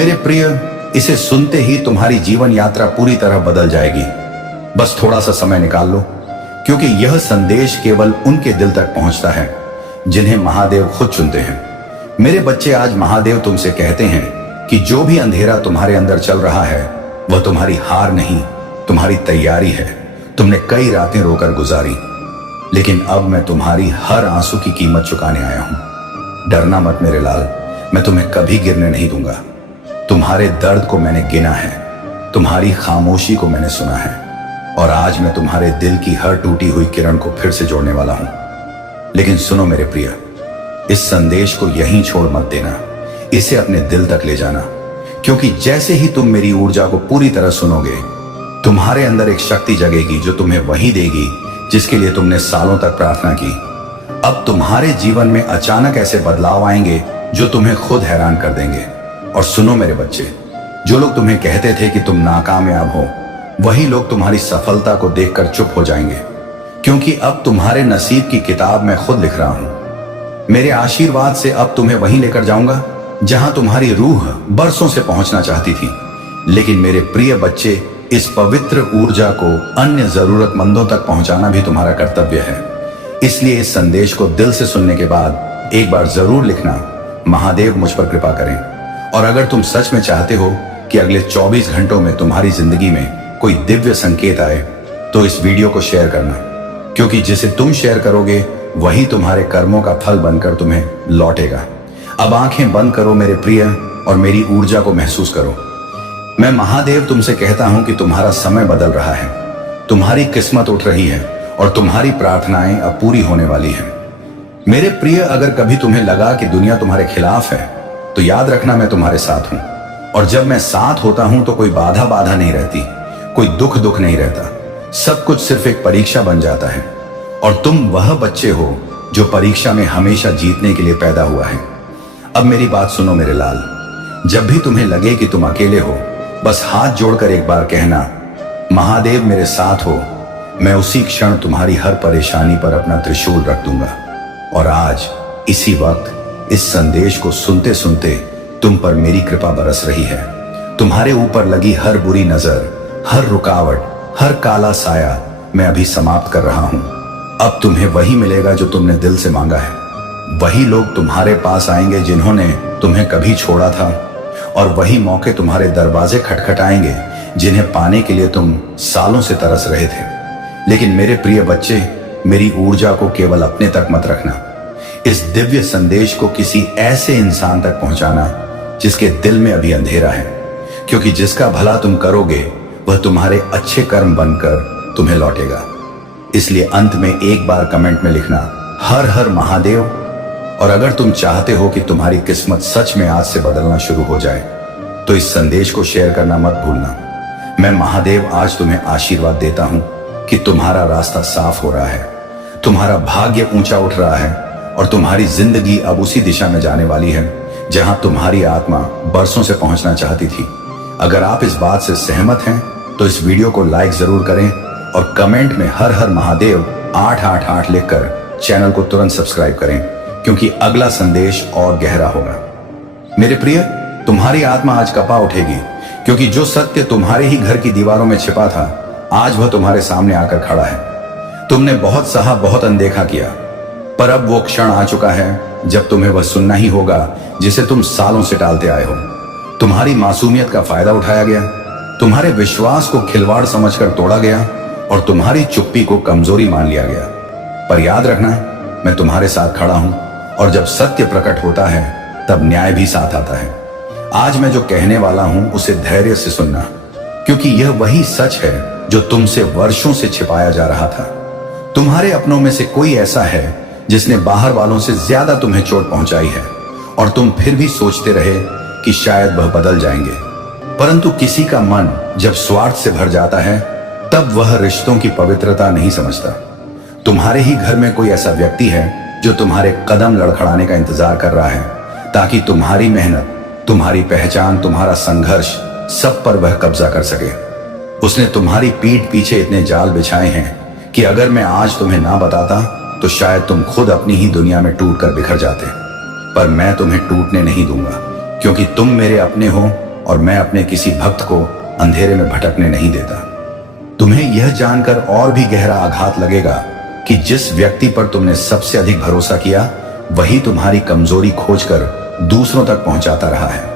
मेरे प्रिय, इसे सुनते ही तुम्हारी जीवन यात्रा पूरी तरह बदल जाएगी। बस थोड़ा सा समय निकाल लो, क्योंकि यह संदेश केवल उनके दिल तक पहुंचता है जिन्हें महादेव खुद चुनते हैं। मेरे बच्चे, आज महादेव तुमसे कहते हैं कि जो भी अंधेरा तुम्हारे अंदर चल रहा है वह तुम्हारी हार नहीं, तुम्हारी तैयारी है। तुमने कई रातें रोकर गुजारी, लेकिन अब मैं तुम्हारी हर आंसू की कीमत चुकाने आया हूं। डरना मत मेरे लाल, मैं तुम्हें कभी गिरने नहीं दूंगा। तुम्हारे दर्द को मैंने गिना है, तुम्हारी खामोशी को मैंने सुना है, और आज मैं तुम्हारे दिल की हर टूटी हुई किरण को फिर से जोड़ने वाला हूं। लेकिन सुनो मेरे प्रिय, इस संदेश को यहीं छोड़ मत देना, इसे अपने दिल तक ले जाना, क्योंकि जैसे ही तुम मेरी ऊर्जा को पूरी तरह सुनोगे, तुम्हारे अंदर एक शक्ति जगेगी जो तुम्हें वही देगी जिसके लिए तुमने सालों तक प्रार्थना की। अब तुम्हारे जीवन में अचानक ऐसे बदलाव आएंगे जो तुम्हें खुद हैरान कर देंगे। और सुनो मेरे बच्चे, जो लोग तुम्हें कहते थे कि तुम नाकामयाब हो, वही लोग तुम्हारी सफलता को देखकर चुप हो जाएंगे, क्योंकि अब तुम्हारे नसीब की किताब मैं खुद लिख रहा हूं। मेरे आशीर्वाद से अब तुम्हें वहीं लेकर जाऊंगा जहां तुम्हारी रूह बरसों से पहुंचना चाहती थी। लेकिन मेरे प्रिय बच्चे, इस पवित्र ऊर्जा को अन्य जरूरतमंदों तक पहुंचाना भी तुम्हारा कर्तव्य है। इसलिए इस संदेश को दिल से सुनने के बाद एक बार जरूर लिखना, महादेव मुझ पर कृपा करें। और अगर तुम सच में चाहते हो कि अगले 24 घंटों में तुम्हारी जिंदगी में कोई दिव्य संकेत आए, तो इस वीडियो को शेयर करना, क्योंकि जिसे तुम शेयर करोगे वही तुम्हारे कर्मों का फल बनकर तुम्हें लौटेगा। अब आंखें बंद करो मेरे प्रिय, और मेरी ऊर्जा को महसूस करो। मैं महादेव तुमसे कहता हूं कि तुम्हारा समय बदल रहा है, तुम्हारी किस्मत उठ रही है, और तुम्हारी प्रार्थनाएं अब पूरी होने वाली हैं। मेरे प्रिय, अगर कभी तुम्हें लगा कि दुनिया तुम्हारे खिलाफ है, तो याद रखना मैं तुम्हारे साथ हूं। और जब मैं साथ होता हूं तो कोई बाधा नहीं रहती, कोई दुख नहीं रहता। सब कुछ सिर्फ एक परीक्षा बन जाता है, और तुम वह बच्चे हो जो परीक्षा में हमेशा जीतने के लिए पैदा हुआ है। अब मेरी बात सुनो मेरे लाल, जब भी तुम्हें लगे कि तुम अकेले हो, बस हाथ जोड़कर एक बार कहना, महादेव मेरे साथ हो। मैं उसी क्षण तुम्हारी हर परेशानी पर अपना त्रिशूल रख दूंगा। और आज इसी वक्त इस संदेश को सुनते सुनते तुम पर मेरी कृपा बरस रही है। तुम्हारे ऊपर लगी हर बुरी नजर, हर रुकावट, हर काला साया मैं अभी समाप्त कर रहा हूं। अब तुम्हें वही मिलेगा जो तुमने दिल से मांगा है। वही लोग तुम्हारे पास आएंगे जिन्होंने तुम्हें कभी छोड़ा था, और वही मौके तुम्हारे दरवाजे खटखटाएंगे जिन्हें पाने के लिए तुम सालों से तरस रहे थे। लेकिन मेरे प्रिय बच्चे, मेरी ऊर्जा को केवल अपने तक मत रखना। इस दिव्य संदेश को किसी ऐसे इंसान तक पहुंचाना जिसके दिल में अभी अंधेरा है, क्योंकि जिसका भला तुम करोगे वह तुम्हारे अच्छे कर्म बनकर तुम्हें लौटेगा। इसलिए अंत में एक बार कमेंट में लिखना, हर हर महादेव। और अगर तुम चाहते हो कि तुम्हारी किस्मत सच में आज से बदलना शुरू हो जाए, तो इस संदेश को शेयर करना मत भूलना। मैं महादेव आज तुम्हें आशीर्वाद देता हूं कि तुम्हारा रास्ता साफ हो रहा है, तुम्हारा भाग्य ऊंचा उठ रहा है, और तुम्हारी जिंदगी अब उसी दिशा में जाने वाली है जहां तुम्हारी आत्मा बरसों से पहुंचना चाहती थी। अगर आप इस बात से सहमत हैं तो इस वीडियो को लाइक जरूर करें, और कमेंट में हर हर महादेव 888 लिखकर चैनल को तुरंत सब्सक्राइब करें, क्योंकि अगला संदेश और गहरा होगा। मेरे प्रिय, तुम्हारी आत्मा आज कपा उठेगी, क्योंकि जो सत्य तुम्हारे ही घर की दीवारों में छिपा था, आज वह तुम्हारे सामने आकर खड़ा है। तुमने बहुत सहा, बहुत अनदेखा किया, पर अब वो क्षण आ चुका है जब तुम्हें वह सुनना ही होगा जिसे तुम सालों से टालते आए हो। तुम्हारी मासूमियत का फायदा उठाया गया, तुम्हारे विश्वास को खिलवाड़ समझकर तोड़ा गया, और तुम्हारी चुप्पी को कमजोरी मान लिया गया। पर याद रखना, मैं तुम्हारे साथ खड़ा हूं, और जब सत्य प्रकट होता है तब न्याय भी साथ आता है। आज मैं जो कहने वाला हूं उसे धैर्य से सुनना, क्योंकि यह वही सच है जो तुमसे वर्षों से छिपाया जा रहा था। तुम्हारे अपनों में से कोई ऐसा है जिसने बाहर वालों से ज्यादा तुम्हें चोट पहुंचाई है, और तुम फिर भी सोचते रहे कि शायद वह बदल जाएंगे। परंतु किसी का मन जब स्वार्थ से भर जाता है, तब वह रिश्तों की पवित्रता नहीं समझता। तुम्हारे ही घर में कोई ऐसा व्यक्ति है जो तुम्हारे कदम लड़खड़ाने का इंतजार कर रहा है, ताकि तुम्हारी मेहनत, तुम्हारी पहचान, तुम्हारा संघर्ष सब पर वह कब्जा कर सके। उसने तुम्हारी पीठ पीछे इतने जाल बिछाए हैं कि अगर मैं आज तुम्हें ना बताता तो शायद तुम खुद अपनी ही दुनिया में टूटकर बिखर जाते। पर मैं तुम्हें टूटने नहीं दूंगा, क्योंकि तुम मेरे अपने हो, और मैं अपने किसी भक्त को अंधेरे में भटकने नहीं देता। तुम्हें यह जानकर और भी गहरा आघात लगेगा कि जिस व्यक्ति पर तुमने सबसे अधिक भरोसा किया वही तुम्हारी कमजोरी खोजकर दूसरों तक पहुंचाता रहा है।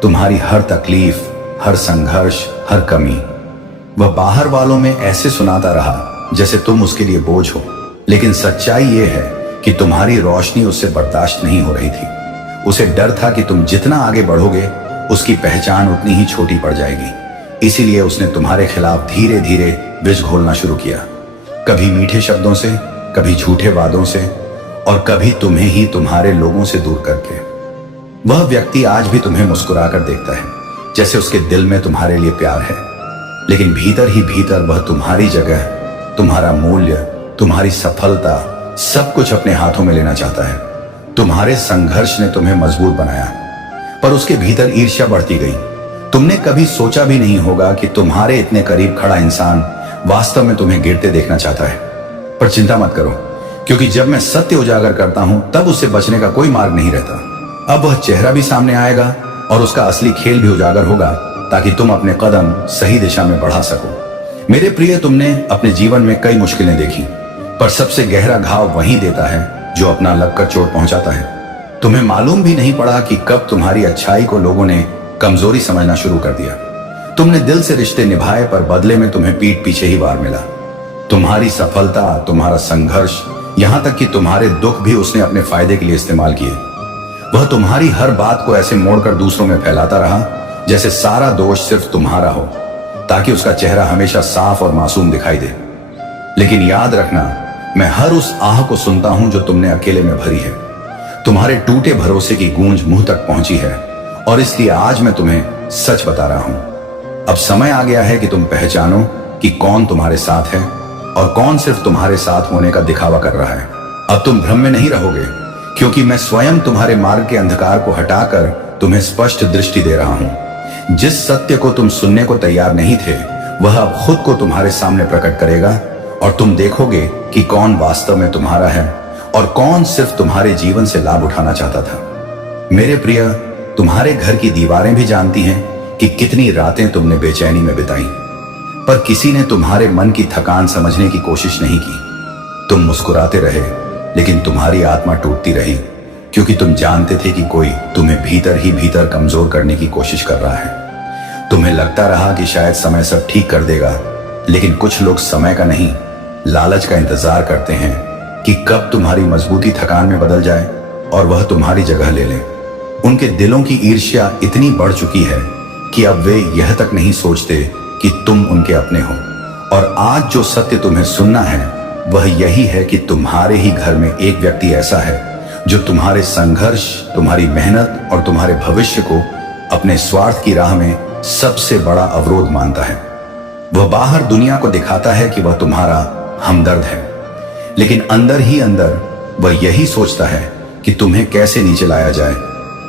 तुम्हारी हर तकलीफ, हर संघर्ष, हर कमी वह बाहर वालों में ऐसे सुनाता रहा जैसे तुम उसके लिए बोझ हो, लेकिन सच्चाई यह है कि तुम्हारी रोशनी उससे बर्दाश्त नहीं हो रही थी। उसे डर था कि तुम जितना आगे बढ़ोगे उसकी पहचान उतनी ही छोटी पड़ जाएगी। इसीलिए उसने तुम्हारे खिलाफ धीरे धीरे विष घोलना शुरू किया, कभी मीठे शब्दों से, कभी झूठे वादों से और कभी तुम्हें ही तुम्हारे लोगों से दूर करके। वह व्यक्ति आज भी तुम्हें मुस्कुराकर देखता है जैसे उसके दिल में तुम्हारे लिए प्यार है, लेकिन भीतर ही भीतर वह तुम्हारी जगह, तुम्हारा मूल्य, तुम्हारी सफलता सब कुछ अपने हाथों में लेना चाहता है। तुम्हारे संघर्ष ने तुम्हें मजबूत बनाया, पर उसके भीतर ईर्ष्या बढ़ती गई। तुमने कभी सोचा भी नहीं होगा कि तुम्हारे इतने करीब खड़ा इंसान वास्तव में तुम्हें गिरते देखना चाहता है। पर चिंता मत करो, क्योंकि जब मैं सत्य उजागर करता हूं तब उससे बचने का कोई मार्ग नहीं रहता। अब वह चेहरा भी सामने आएगा और उसका असली खेल भी उजागर होगा, ताकि तुम अपने कदम सही दिशा में बढ़ा सको। मेरे प्रिय, तुमने अपने जीवन में कई मुश्किलें देखी, पर सबसे गहरा घाव वही देता है जो अपना लगकर चोट पहुंचाता है। तुम्हें मालूम भी नहीं पड़ा कि कब तुम्हारी अच्छाई को लोगों ने कमजोरी समझना शुरू कर दिया। तुमने दिल से रिश्ते निभाए, पर बदले में तुम्हें पीठ पीछे ही वार मिला। तुम्हारी सफलता, तुम्हारा संघर्ष, यहां तक कि तुम्हारे दुख भी उसने अपने फायदे के लिए इस्तेमाल किए। वह तुम्हारी हर बात को ऐसे मोड़कर दूसरों में फैलाता रहा जैसे सारा दोष सिर्फ तुम्हारा हो, ताकि उसका चेहरा हमेशा साफ और मासूम दिखाई दे। लेकिन याद रखना, मैं हर उस आह को सुनता हूं जो तुमने अकेले में भरी है। तुम्हारे टूटे भरोसे की गूंज मुंह तक पहुंची है, और इसलिए आज मैं तुम्हें सच बता रहा हूं। अब समय आ गया है कि तुम पहचानो कि कौन तुम्हारे साथ है और कौन सिर्फ तुम्हारे साथ होने का दिखावा कर रहा है। अब तुम भ्रम में नहीं रहोगे, क्योंकि मैं स्वयं तुम्हारे मार्ग के अंधकार को हटाकर तुम्हें स्पष्ट दृष्टि दे रहा हूं। जिस सत्य को तुम सुनने को तैयार नहीं थे, वह अब खुद को तुम्हारे सामने प्रकट करेगा, और तुम देखोगे कि कौन वास्तव में तुम्हारा है और कौन सिर्फ तुम्हारे जीवन से लाभ उठाना चाहता था। मेरे प्रिय, तुम्हारे घर की दीवारें भी जानती हैं कि कितनी रातें तुमने बेचैनी में बिताई, पर किसी ने तुम्हारे मन की थकान समझने की कोशिश नहीं की। तुम मुस्कुराते रहे, लेकिन तुम्हारी आत्मा टूटती रही, क्योंकि तुम जानते थे कि कोई तुम्हें भीतर ही भीतर कमजोर करने की कोशिश कर रहा है। तुम्हें लगता रहा कि शायद समय सब ठीक कर देगा, लेकिन कुछ लोग समय का नहीं, लालच का इंतजार करते हैं कि कब तुम्हारी मजबूती थकान में बदल जाए और वह तुम्हारी जगह ले ले। उनके दिलों की ईर्ष्या इतनी बढ़ चुकी है कि अब वे यह तक नहीं सोचते कि तुम उनके अपने हो। और आज जो सत्य तुम्हें सुनना है वह यही है कि तुम्हारे ही घर में एक व्यक्ति ऐसा है जो तुम्हारे संघर्ष, तुम्हारी मेहनत और तुम्हारे भविष्य को अपने स्वार्थ की राह में सबसे बड़ा अवरोध मानता है। वह बाहर दुनिया को दिखाता है कि वह तुम्हारा हमदर्द है, लेकिन अंदर ही अंदर वह यही सोचता है कि तुम्हें कैसे नीचे लाया जाए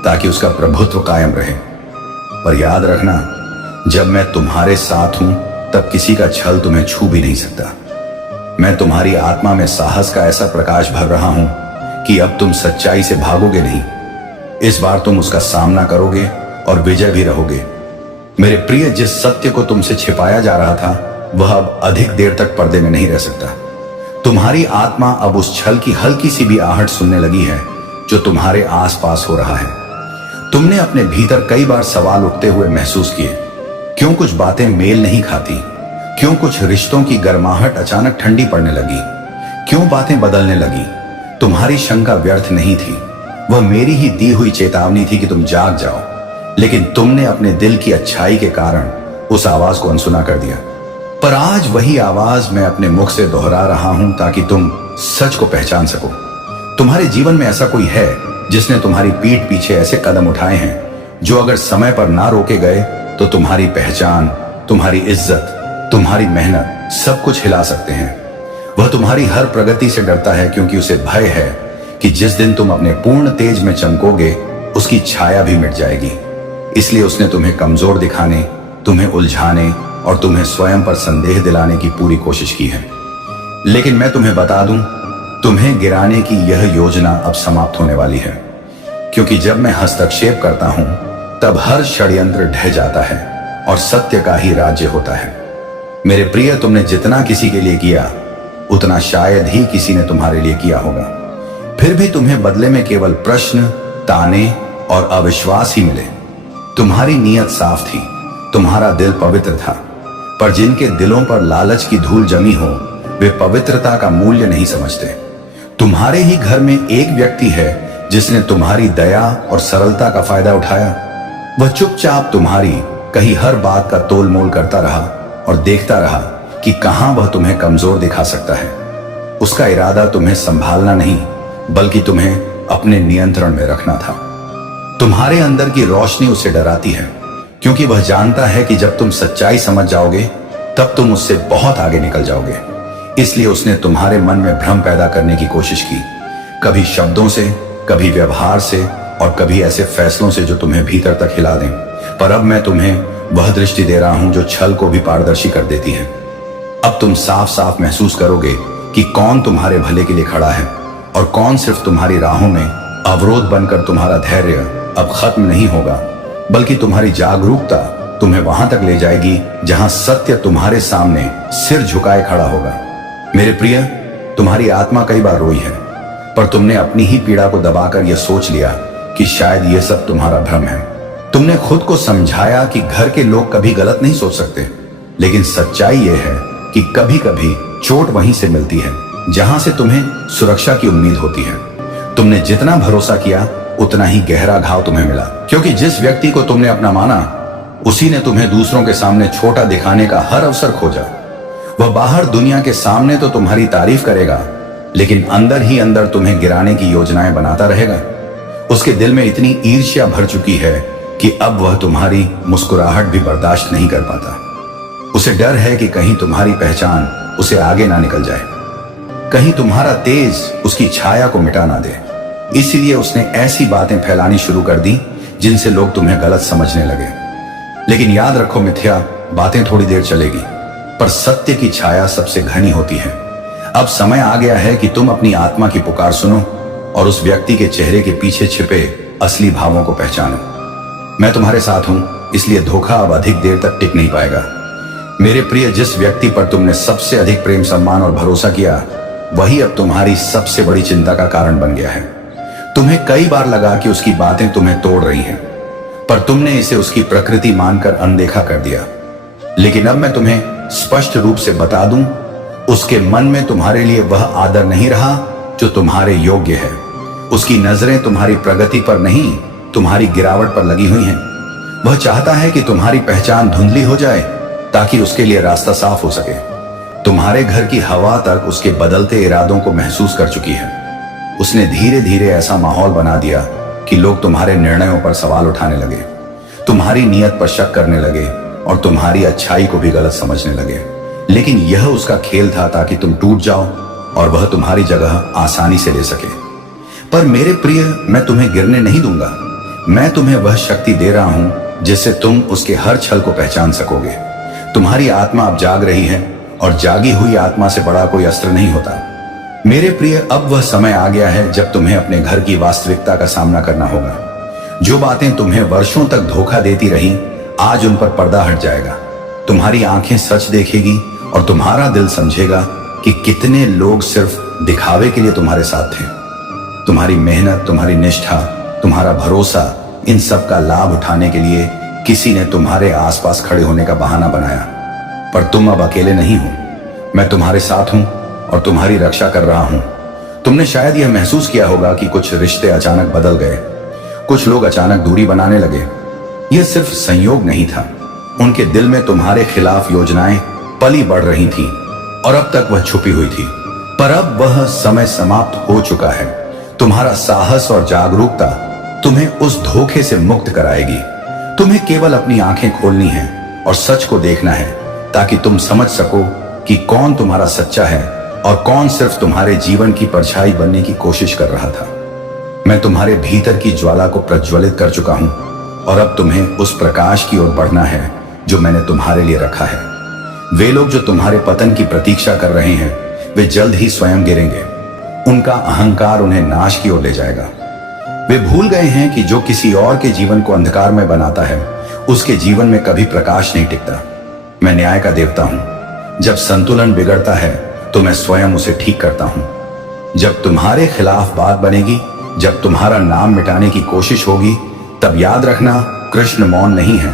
ताकि उसका प्रभुत्व कायम रहे। पर याद रखना, जब मैं तुम्हारे साथ हूं तब किसी का छल तुम्हें छू भी नहीं सकता। मैं तुम्हारी आत्मा में साहस का ऐसा प्रकाश भर रहा हूं कि अब तुम सच्चाई से भागोगे नहीं। इस बार तुम उसका सामना करोगे और विजय भी रहोगे। मेरे प्रिय, जिस सत्य को तुमसे छिपाया जा रहा था वह अब अधिक देर तक पर्दे में नहीं रह सकता। तुम्हारी आत्मा अब उस छल की हल्की सी भी आहट सुनने लगी है जो तुम्हारे आसपास हो रहा है। तुमने अपने भीतर कई बार सवाल उठते हुए महसूस किए, क्यों कुछ बातें मेल नहीं खाती, क्यों कुछ रिश्तों की गर्माहट अचानक ठंडी पड़ने लगी, क्यों बातें बदलने लगी। तुम्हारी शंका व्यर्थ नहीं थी, वह मेरी ही दी हुई चेतावनी थी कि तुम जाग जाओ, लेकिन तुमने अपने दिल की अच्छाई के कारण उस आवाज को अनसुना कर दिया। पर आज वही आवाज मैं अपने मुख से दोहरा रहा हूं ताकि तुम सच को पहचान सको। तुम्हारे जीवन में ऐसा कोई है जिसने तुम्हारी पीठ पीछे ऐसे कदम उठाए हैं जो अगर समय पर ना रोके गए तो तुम्हारी पहचान, तुम्हारी इज्जत, तुम्हारी मेहनत सब कुछ हिला सकते हैं। वह तुम्हारी हर प्रगति से डरता है क्योंकि उसे भय है कि जिस दिन तुम अपने पूर्ण तेज में चमकोगे उसकी छाया भी मिट जाएगी। इसलिए उसने तुम्हें कमजोर दिखाने, तुम्हें उलझाने और तुम्हें स्वयं पर संदेह दिलाने की पूरी कोशिश की है। लेकिन मैं तुम्हें बता दूं, तुम्हें गिराने की यह योजना अब समाप्त होने वाली है, क्योंकि जब मैं हस्तक्षेप करता हूं तब हर षड्यंत्र ढह जाता है और सत्य का ही राज्य होता है। मेरे प्रिय, तुमने जितना किसी के लिए किया उतना शायद ही किसी ने तुम्हारे लिए किया होगा। फिर भी तुम्हें बदले में केवल प्रश्न, ताने और अविश्वास ही मिले। तुम्हारी नीयत साफ थी, तुम्हारा दिल पवित्र था, पर जिनके दिलों पर लालच की धूल जमी हो वे पवित्रता का मूल्य नहीं समझते। तुम्हारे ही घर में एक व्यक्ति है जिसने तुम्हारी दया और सरलता का फायदा उठाया। वह चुपचाप तुम्हारी कहीं हर बात का तोल मोल करता रहा और देखता रहा कि कहां वह तुम्हें कमजोर दिखा सकता है। उसका इरादा तुम्हें संभालना नहीं बल्कि तुम्हें अपने नियंत्रण में रखना था। तुम्हारे अंदर की रोशनी उसे डराती है, क्योंकि वह जानता है कि जब तुम सच्चाई समझ जाओगे तब तुम उससे बहुत आगे निकल जाओगे। इसलिए उसने तुम्हारे मन में भ्रम पैदा करने की कोशिश की, कभी शब्दों से, कभी व्यवहार से और कभी ऐसे फैसलों से जो तुम्हें भीतर तक हिला दें। पर अब मैं तुम्हें वह दृष्टि दे रहा हूं जो छल को भी पारदर्शी कर देती है। अब तुम साफ साफ महसूस करोगे कि कौन तुम्हारे भले के लिए खड़ा है और कौन सिर्फ तुम्हारी राहों में अवरोध बनकर। तुम्हारा धैर्य अब खत्म नहीं होगा, बल्कि तुम्हारी जागरूकता तुम्हें वहां तक ले जाएगी जहां सत्य तुम्हारे सामने सिर झुकाए खड़ा होगा। मेरे प्रिय, तुम्हारी आत्मा कई बार रोई है, पर तुमने अपनी ही पीड़ा को दबाकर यह सोच लिया कि शायद यह सब तुम्हारा भ्रम है। तुमने खुद को समझाया कि घर के लोग कभी गलत नहीं सोच सकते, लेकिन सच्चाई यह है कि कभी कभी चोट वहीं से मिलती है जहां से तुम्हें सुरक्षा की उम्मीद होती है। तुमने जितना भरोसा किया उतना ही गहरा घाव तुम्हें मिला, क्योंकि जिस व्यक्ति को तुमने अपना माना उसी ने तुम्हें दूसरों के सामने छोटा दिखाने का हर अवसर खोजा। वह बाहर दुनिया के सामने तो तुम्हारी तारीफ करेगा, लेकिन अंदर ही अंदर तुम्हें गिराने की योजनाएं बनाता रहेगा। उसके दिल में इतनी ईर्ष्या भर चुकी है कि अब वह तुम्हारी मुस्कुराहट भी बर्दाश्त नहीं कर पाता। उसे डर है कि कहीं तुम्हारी पहचान उसे आगे ना निकल जाए, कहीं तुम्हारा तेज उसकी छाया को मिटा ना दे। इसीलिए उसने ऐसी बातें फैलानी शुरू कर दी जिनसे लोग तुम्हें गलत समझने लगे। लेकिन याद रखो मिथ्या बातें थोड़ी देर चलेगी, पर सत्य की छाया सबसे घनी होती है। अब समय आ गया है कि तुम अपनी आत्मा की पुकार सुनो और उस व्यक्ति के चेहरे के पीछे छिपे असली भावों को पहचानो। मैं तुम्हारे साथ हूं, इसलिए धोखा अब अधिक देर तक टिक नहीं पाएगा। मेरे प्रिय, जिस व्यक्ति पर तुमने सबसे अधिक प्रेम, सम्मान और भरोसा किया वही अब तुम्हारी सबसे बड़ी चिंता का कारण बन गया है। तुम्हें कई बार लगा कि उसकी बातें तुम्हें तोड़ रही हैं, पर तुमने इसे उसकी प्रकृति मानकर अनदेखा कर दिया। लेकिन अब मैं तुम्हें स्पष्ट रूप से बता दूं, उसके मन में तुम्हारे लिए वह आदर नहीं रहा जो तुम्हारे योग्य है। उसकी नजरें तुम्हारी प्रगति पर नहीं, तुम्हारी गिरावट पर लगी हुई हैं। वह चाहता है कि तुम्हारी पहचान धुंधली हो जाए ताकि उसके लिए रास्ता साफ हो सके। तुम्हारे घर की हवा तक उसके बदलते इरादों को महसूस कर चुकी है। उसने धीरे धीरे ऐसा माहौल बना दिया कि लोग तुम्हारे निर्णयों पर सवाल उठाने लगे, तुम्हारी नीयत पर शक करने लगे और तुम्हारी अच्छाई को भी गलत समझने लगे। लेकिन यह उसका खेल था ताकि तुम टूट जाओ और वह तुम्हारी जगह आसानी से ले सके। पर मेरे प्रिय, मैं तुम्हें गिरने नहीं दूंगा। मैं तुम्हें वह शक्ति दे रहा हूं जिससे तुम उसके हर छल को पहचान सकोगे। तुम्हारी आत्मा अब जाग रही है और जागी हुई आत्मा से बड़ा कोई अस्त्र नहीं होता। मेरे प्रिय, अब वह समय आ गया है जब तुम्हें अपने घर की वास्तविकता का सामना करना होगा। जो बातें तुम्हें वर्षों तक धोखा देती रही, आज उन पर पर्दा हट जाएगा। तुम्हारी आंखें सच देखेगी और तुम्हारा दिल समझेगा कि कितने लोग सिर्फ दिखावे के लिए तुम्हारे साथ थे। तुम्हारी मेहनत, तुम्हारी निष्ठा, तुम्हारा भरोसा, इन सब का लाभ उठाने के लिए किसी ने तुम्हारे आसपास खड़े होने का बहाना बनाया। पर तुम अब अकेले नहीं हो। मैं तुम्हारे साथ हूं और तुम्हारी रक्षा कर रहा हूं। तुमने शायद यह महसूस किया होगा कि कुछ रिश्ते अचानक बदल गए, कुछ लोग अचानक दूरी बनाने लगे। यह सिर्फ संयोग नहीं था, उनके दिल में तुम्हारे खिलाफ योजनाएं पली बढ़ रही थीं और अब तक वह छुपी हुई थी। पर अब वह समय समाप्त हो चुका है। तुम्हारा साहस और जागरूकता तुम्हें उस धोखे से मुक्त कराएगी। तुम्हें केवल अपनी आंखें खोलनी है और सच को देखना है ताकि तुम समझ सको कि कौन तुम्हारा सच्चा है और कौन सिर्फ तुम्हारे जीवन की परछाई बनने की कोशिश कर रहा था। मैं तुम्हारे भीतर की ज्वाला को प्रज्वलित कर चुका हूं और अब तुम्हें उस प्रकाश की ओर बढ़ना है जो मैंने तुम्हारे लिए रखा है। वे लोग जो तुम्हारे पतन की प्रतीक्षा कर रहे हैं, वे जल्द ही स्वयं गिरेंगे। उनका अहंकार उन्हें नाश की ओर ले जाएगा। वे भूल गए हैं कि जो किसी और के जीवन को अंधकार में बनाता है उसके जीवन में कभी प्रकाश नहीं टिकता। मैं न्याय का देवता हूं। जब संतुलन बिगड़ता है तो मैं स्वयं उसे ठीक करता हूं। जब तुम्हारे खिलाफ बात बनेगी, जब तुम्हारा नाम मिटाने की कोशिश होगी, तब याद रखना कृष्ण मौन नहीं है।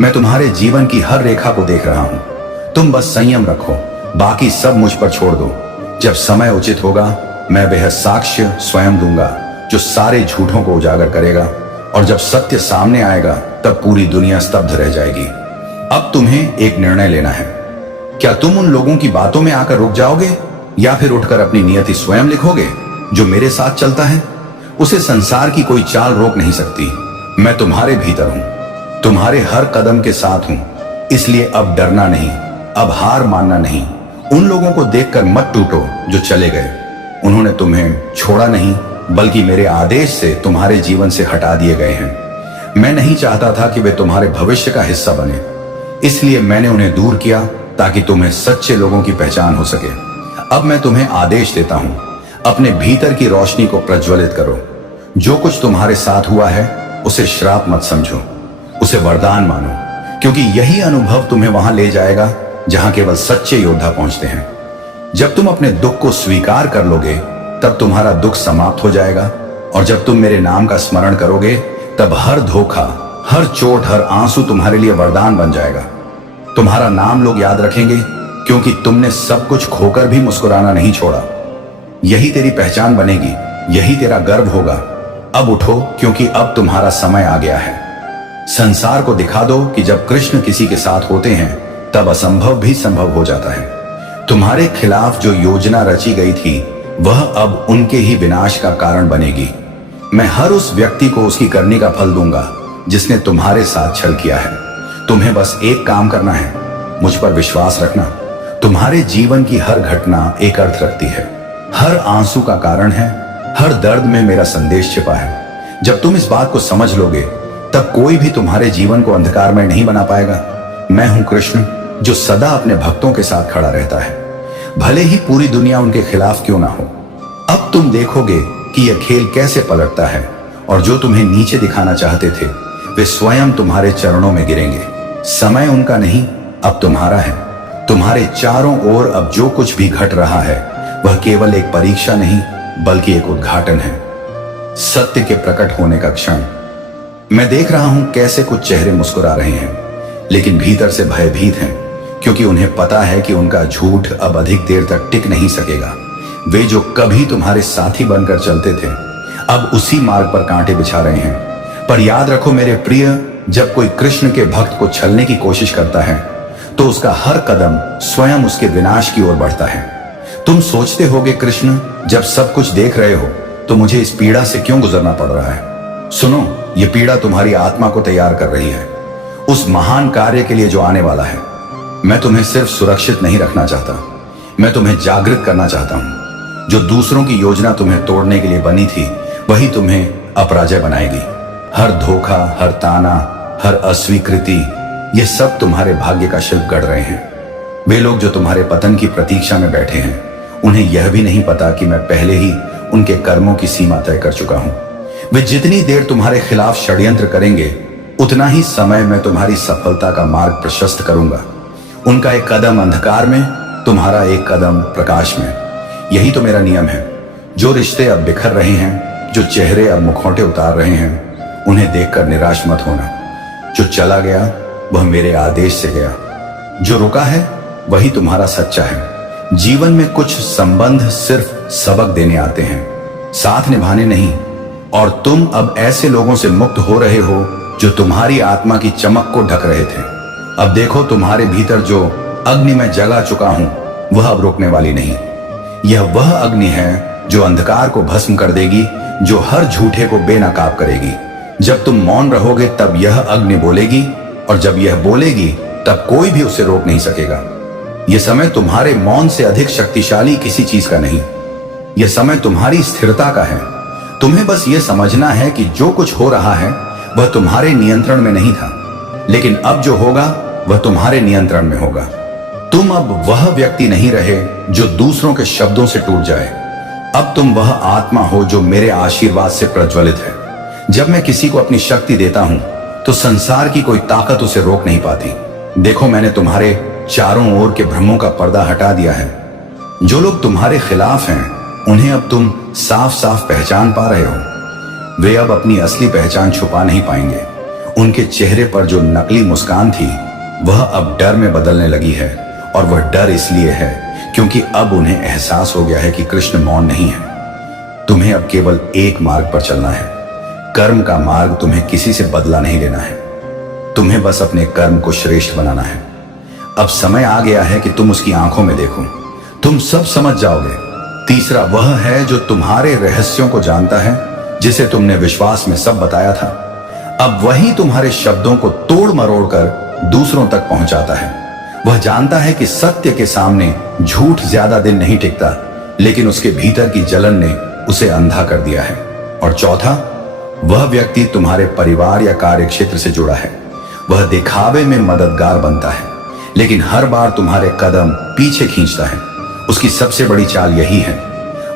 मैं तुम्हारे जीवन की हर रेखा को देख रहा हूं। तुम बस संयम रखो, बाकी सब मुझ पर छोड़ दो। जब समय उचित होगा मैं वह साक्ष्य स्वयं दूंगा जो सारे झूठों को उजागर करेगा, और जब सत्य सामने आएगा तब पूरी दुनिया स्तब्ध रह जाएगी। अब तुम्हें एक निर्णय लेना है। क्या तुम उन लोगों की बातों में आकर रुक जाओगे या फिर उठकर अपनी नियति स्वयं लिखोगे? जो मेरे साथ चलता है उसे संसार की कोई चाल रोक नहीं सकती। मैं तुम्हारे भीतर हूं, तुम्हारे हर कदम के साथ हूं। इसलिए अब डरना नहीं, अब हार मानना नहीं। उन लोगों को देखकर मत टूटो जो चले गए। उन्होंने तुम्हें छोड़ा नहीं, बल्कि मेरे आदेश से तुम्हारे जीवन से हटा दिए गए हैं। मैं नहीं चाहता था कि वे तुम्हारे भविष्य का हिस्सा बने, इसलिए मैंने उन्हें दूर किया ताकि तुम्हें सच्चे लोगों की पहचान हो सके। अब मैं तुम्हें आदेश देता हूं, अपने भीतर की रोशनी को प्रज्वलित करो। जो कुछ तुम्हारे साथ हुआ है उसे श्राप मत समझो, उसे वरदान मानो, क्योंकि यही अनुभव तुम्हें वहां ले जाएगा जहां केवल सच्चे योद्धा पहुंचते हैं। जब तुम अपने दुख को स्वीकार कर लोगे तब तुम्हारा दुख समाप्त हो जाएगा, और जब तुम मेरे नाम का स्मरण करोगे तब हर धोखा, हर चोट, हर आंसू तुम्हारे लिए वरदान बन जाएगा। तुम्हारा नाम लोग याद रखेंगे क्योंकि तुमने सब कुछ खोकर भी मुस्कुराना नहीं छोड़ा। यही तेरी पहचान बनेगी, यही तेरा गर्व होगा। अब उठो, क्योंकि अब तुम्हारा समय आ गया है। संसार को दिखा दो कि जब कृष्ण किसी के साथ होते हैं तब असंभव भी संभव हो जाता है। तुम्हारे खिलाफ जो योजना रची गई थी वह अब उनके ही विनाश का कारण बनेगी। मैं हर उस व्यक्ति को उसकी करनी का फल दूंगा जिसने तुम्हारे साथ छल किया है। तुम्हें बस एक काम करना है, मुझ पर विश्वास रखना। तुम्हारे जीवन की हर घटना एक अर्थ रखती है, हर आंसू का कारण है, हर दर्द में मेरा संदेश छिपा है। जब तुम इस बात को समझ लोगे तब कोई भी तुम्हारे जीवन को अंधकार में नहीं बना पाएगा। मैं हूं कृष्ण जो सदा अपने भक्तों के साथ खड़ा रहता है, भले ही पूरी दुनिया उनके खिलाफ क्यों ना हो। अब तुम देखोगे कि यह खेल कैसे पलटता है, और जो तुम्हें नीचे दिखाना चाहते थे वे स्वयं तुम्हारे चरणों में गिरेंगे। समय उनका नहीं, अब तुम्हारा है। तुम्हारे चारों ओर अब जो कुछ भी घट रहा है वह केवल एक परीक्षा नहीं बल्कि एक उद्घाटन है, सत्य के प्रकट होने का क्षण। मैं देख रहा हूं कैसे कुछ चेहरे मुस्कुरा रहे हैं लेकिन भीतर से भयभीत हैं, क्योंकि उन्हें पता है कि उनका झूठ अब अधिक देर तक टिक नहीं सकेगा। वे जो कभी तुम्हारे साथी बनकर चलते थे अब उसी मार्ग पर कांटे बिछा रहे हैं। पर याद रखो मेरे प्रिय, जब कोई कृष्ण के भक्त को छलने की कोशिश करता है तो उसका हर कदम स्वयं उसके विनाश की ओर बढ़ता है। तुम सोचते होगे कृष्ण जब सब कुछ देख रहे हो तो मुझे इस पीड़ा से क्यों गुजरना पड़ रहा है? सुनो, ये पीड़ा तुम्हारी आत्मा को तैयार कर रही है उस महान कार्य के लिए जो आने वाला है। मैं तुम्हें सिर्फ सुरक्षित नहीं रखना चाहता, मैं तुम्हें जागृत करना चाहता हूं। जो दूसरों की योजना तुम्हें तोड़ने के लिए बनी थी वही तुम्हें अपराजय बनाएगी। हर धोखा, हर ताना, हर अस्वीकृति, ये सब तुम्हारे भाग्य का शिल्प गढ़ रहे हैं। वे लोग जो तुम्हारे पतन की प्रतीक्षा में बैठे हैं उन्हें यह भी नहीं पता कि मैं पहले ही उनके कर्मों की सीमा तय कर चुका हूं। वे जितनी देर तुम्हारे खिलाफ षड्यंत्र करेंगे उतना ही समय मैं तुम्हारी सफलता का मार्ग प्रशस्त करूंगा। उनका एक कदम अंधकार में, तुम्हारा एक कदम प्रकाश में। यही तो मेरा नियम है। जो रिश्ते अब बिखर रहे हैं, जो चेहरे अब मुखौटे उतार रहे हैं, उन्हें देखकर निराश मत होना। जो चला गया वह मेरे आदेश से गया, जो रुका है वही तुम्हारा सच्चा है। जीवन में कुछ संबंध सिर्फ सबक देने आते हैं, साथ निभाने नहीं। और तुम अब ऐसे लोगों से मुक्त हो रहे हो जो तुम्हारी आत्मा की चमक को ढक रहे थे। अब देखो, तुम्हारे भीतर जो अग्नि में जला चुका हूं वह अब रुकने वाली नहीं। यह वह अग्नि है जो अंधकार को भस्म कर देगी, जो हर झूठे को बेनकाब करेगी। जब तुम मौन रहोगे तब यह अग्नि बोलेगी, और जब यह बोलेगी तब कोई भी उसे रोक नहीं सकेगा। यह समय तुम्हारे मौन से अधिक शक्तिशाली किसी चीज का नहीं। यह समय तुम्हारी स्थिरता का है। तुम्हें बस यह समझना है कि जो कुछ हो रहा है वह तुम्हारे नियंत्रण में नहीं था, लेकिन अब जो होगा वह तुम्हारे नियंत्रण में होगा। तुम अब वह व्यक्ति नहीं रहे जो दूसरों के शब्दों से टूट जाए। अब तुम वह आत्मा हो जो मेरे आशीर्वाद से प्रज्वलित है। जब मैं किसी को अपनी शक्ति देता हूं तो संसार की कोई ताकत उसे रोक नहीं पाती। देखो, मैंने तुम्हारे चारों ओर के भ्रमों का पर्दा हटा दिया है। जो लोग तुम्हारे खिलाफ हैं उन्हें अब तुम साफ साफ पहचान पा रहे हो। वे अब अपनी असली पहचान छुपा नहीं पाएंगे। उनके चेहरे पर जो नकली मुस्कान थी वह अब डर में बदलने लगी है, और वह डर इसलिए है क्योंकि अब उन्हें एहसास हो गया है कि कृष्ण मौन नहीं है। तुम्हें अब केवल एक मार्ग पर चलना है। कर्म का मार्ग तुम्हें किसी से बदला नहीं लेना है। तुम्हें बस अपने कर्म को श्रेष्ठ बनाना है। अब समय आ गया है कि तुम उसकी आंखों में देखो, तुम सब समझ जाओगे। तीसरा वह है जो तुम्हारे रहस्यों को जानता है, जिसे तुमने विश्वास में सब बताया था। अब वही तुम्हारे शब्दों को तोड़ मरोड़ कर दूसरों तक पहुंचाता है। वह जानता है कि सत्य के सामने झूठ ज्यादा दिन नहीं टिकता, लेकिन उसके भीतर की जलन ने उसे अंधा कर दिया है। और चौथा, वह व्यक्ति तुम्हारे परिवार या कार्य क्षेत्र से जुड़ा है। वह दिखावे में मददगार बनता है, लेकिन हर बार तुम्हारे कदम पीछे खींचता है। उसकी सबसे बड़ी चाल यही है,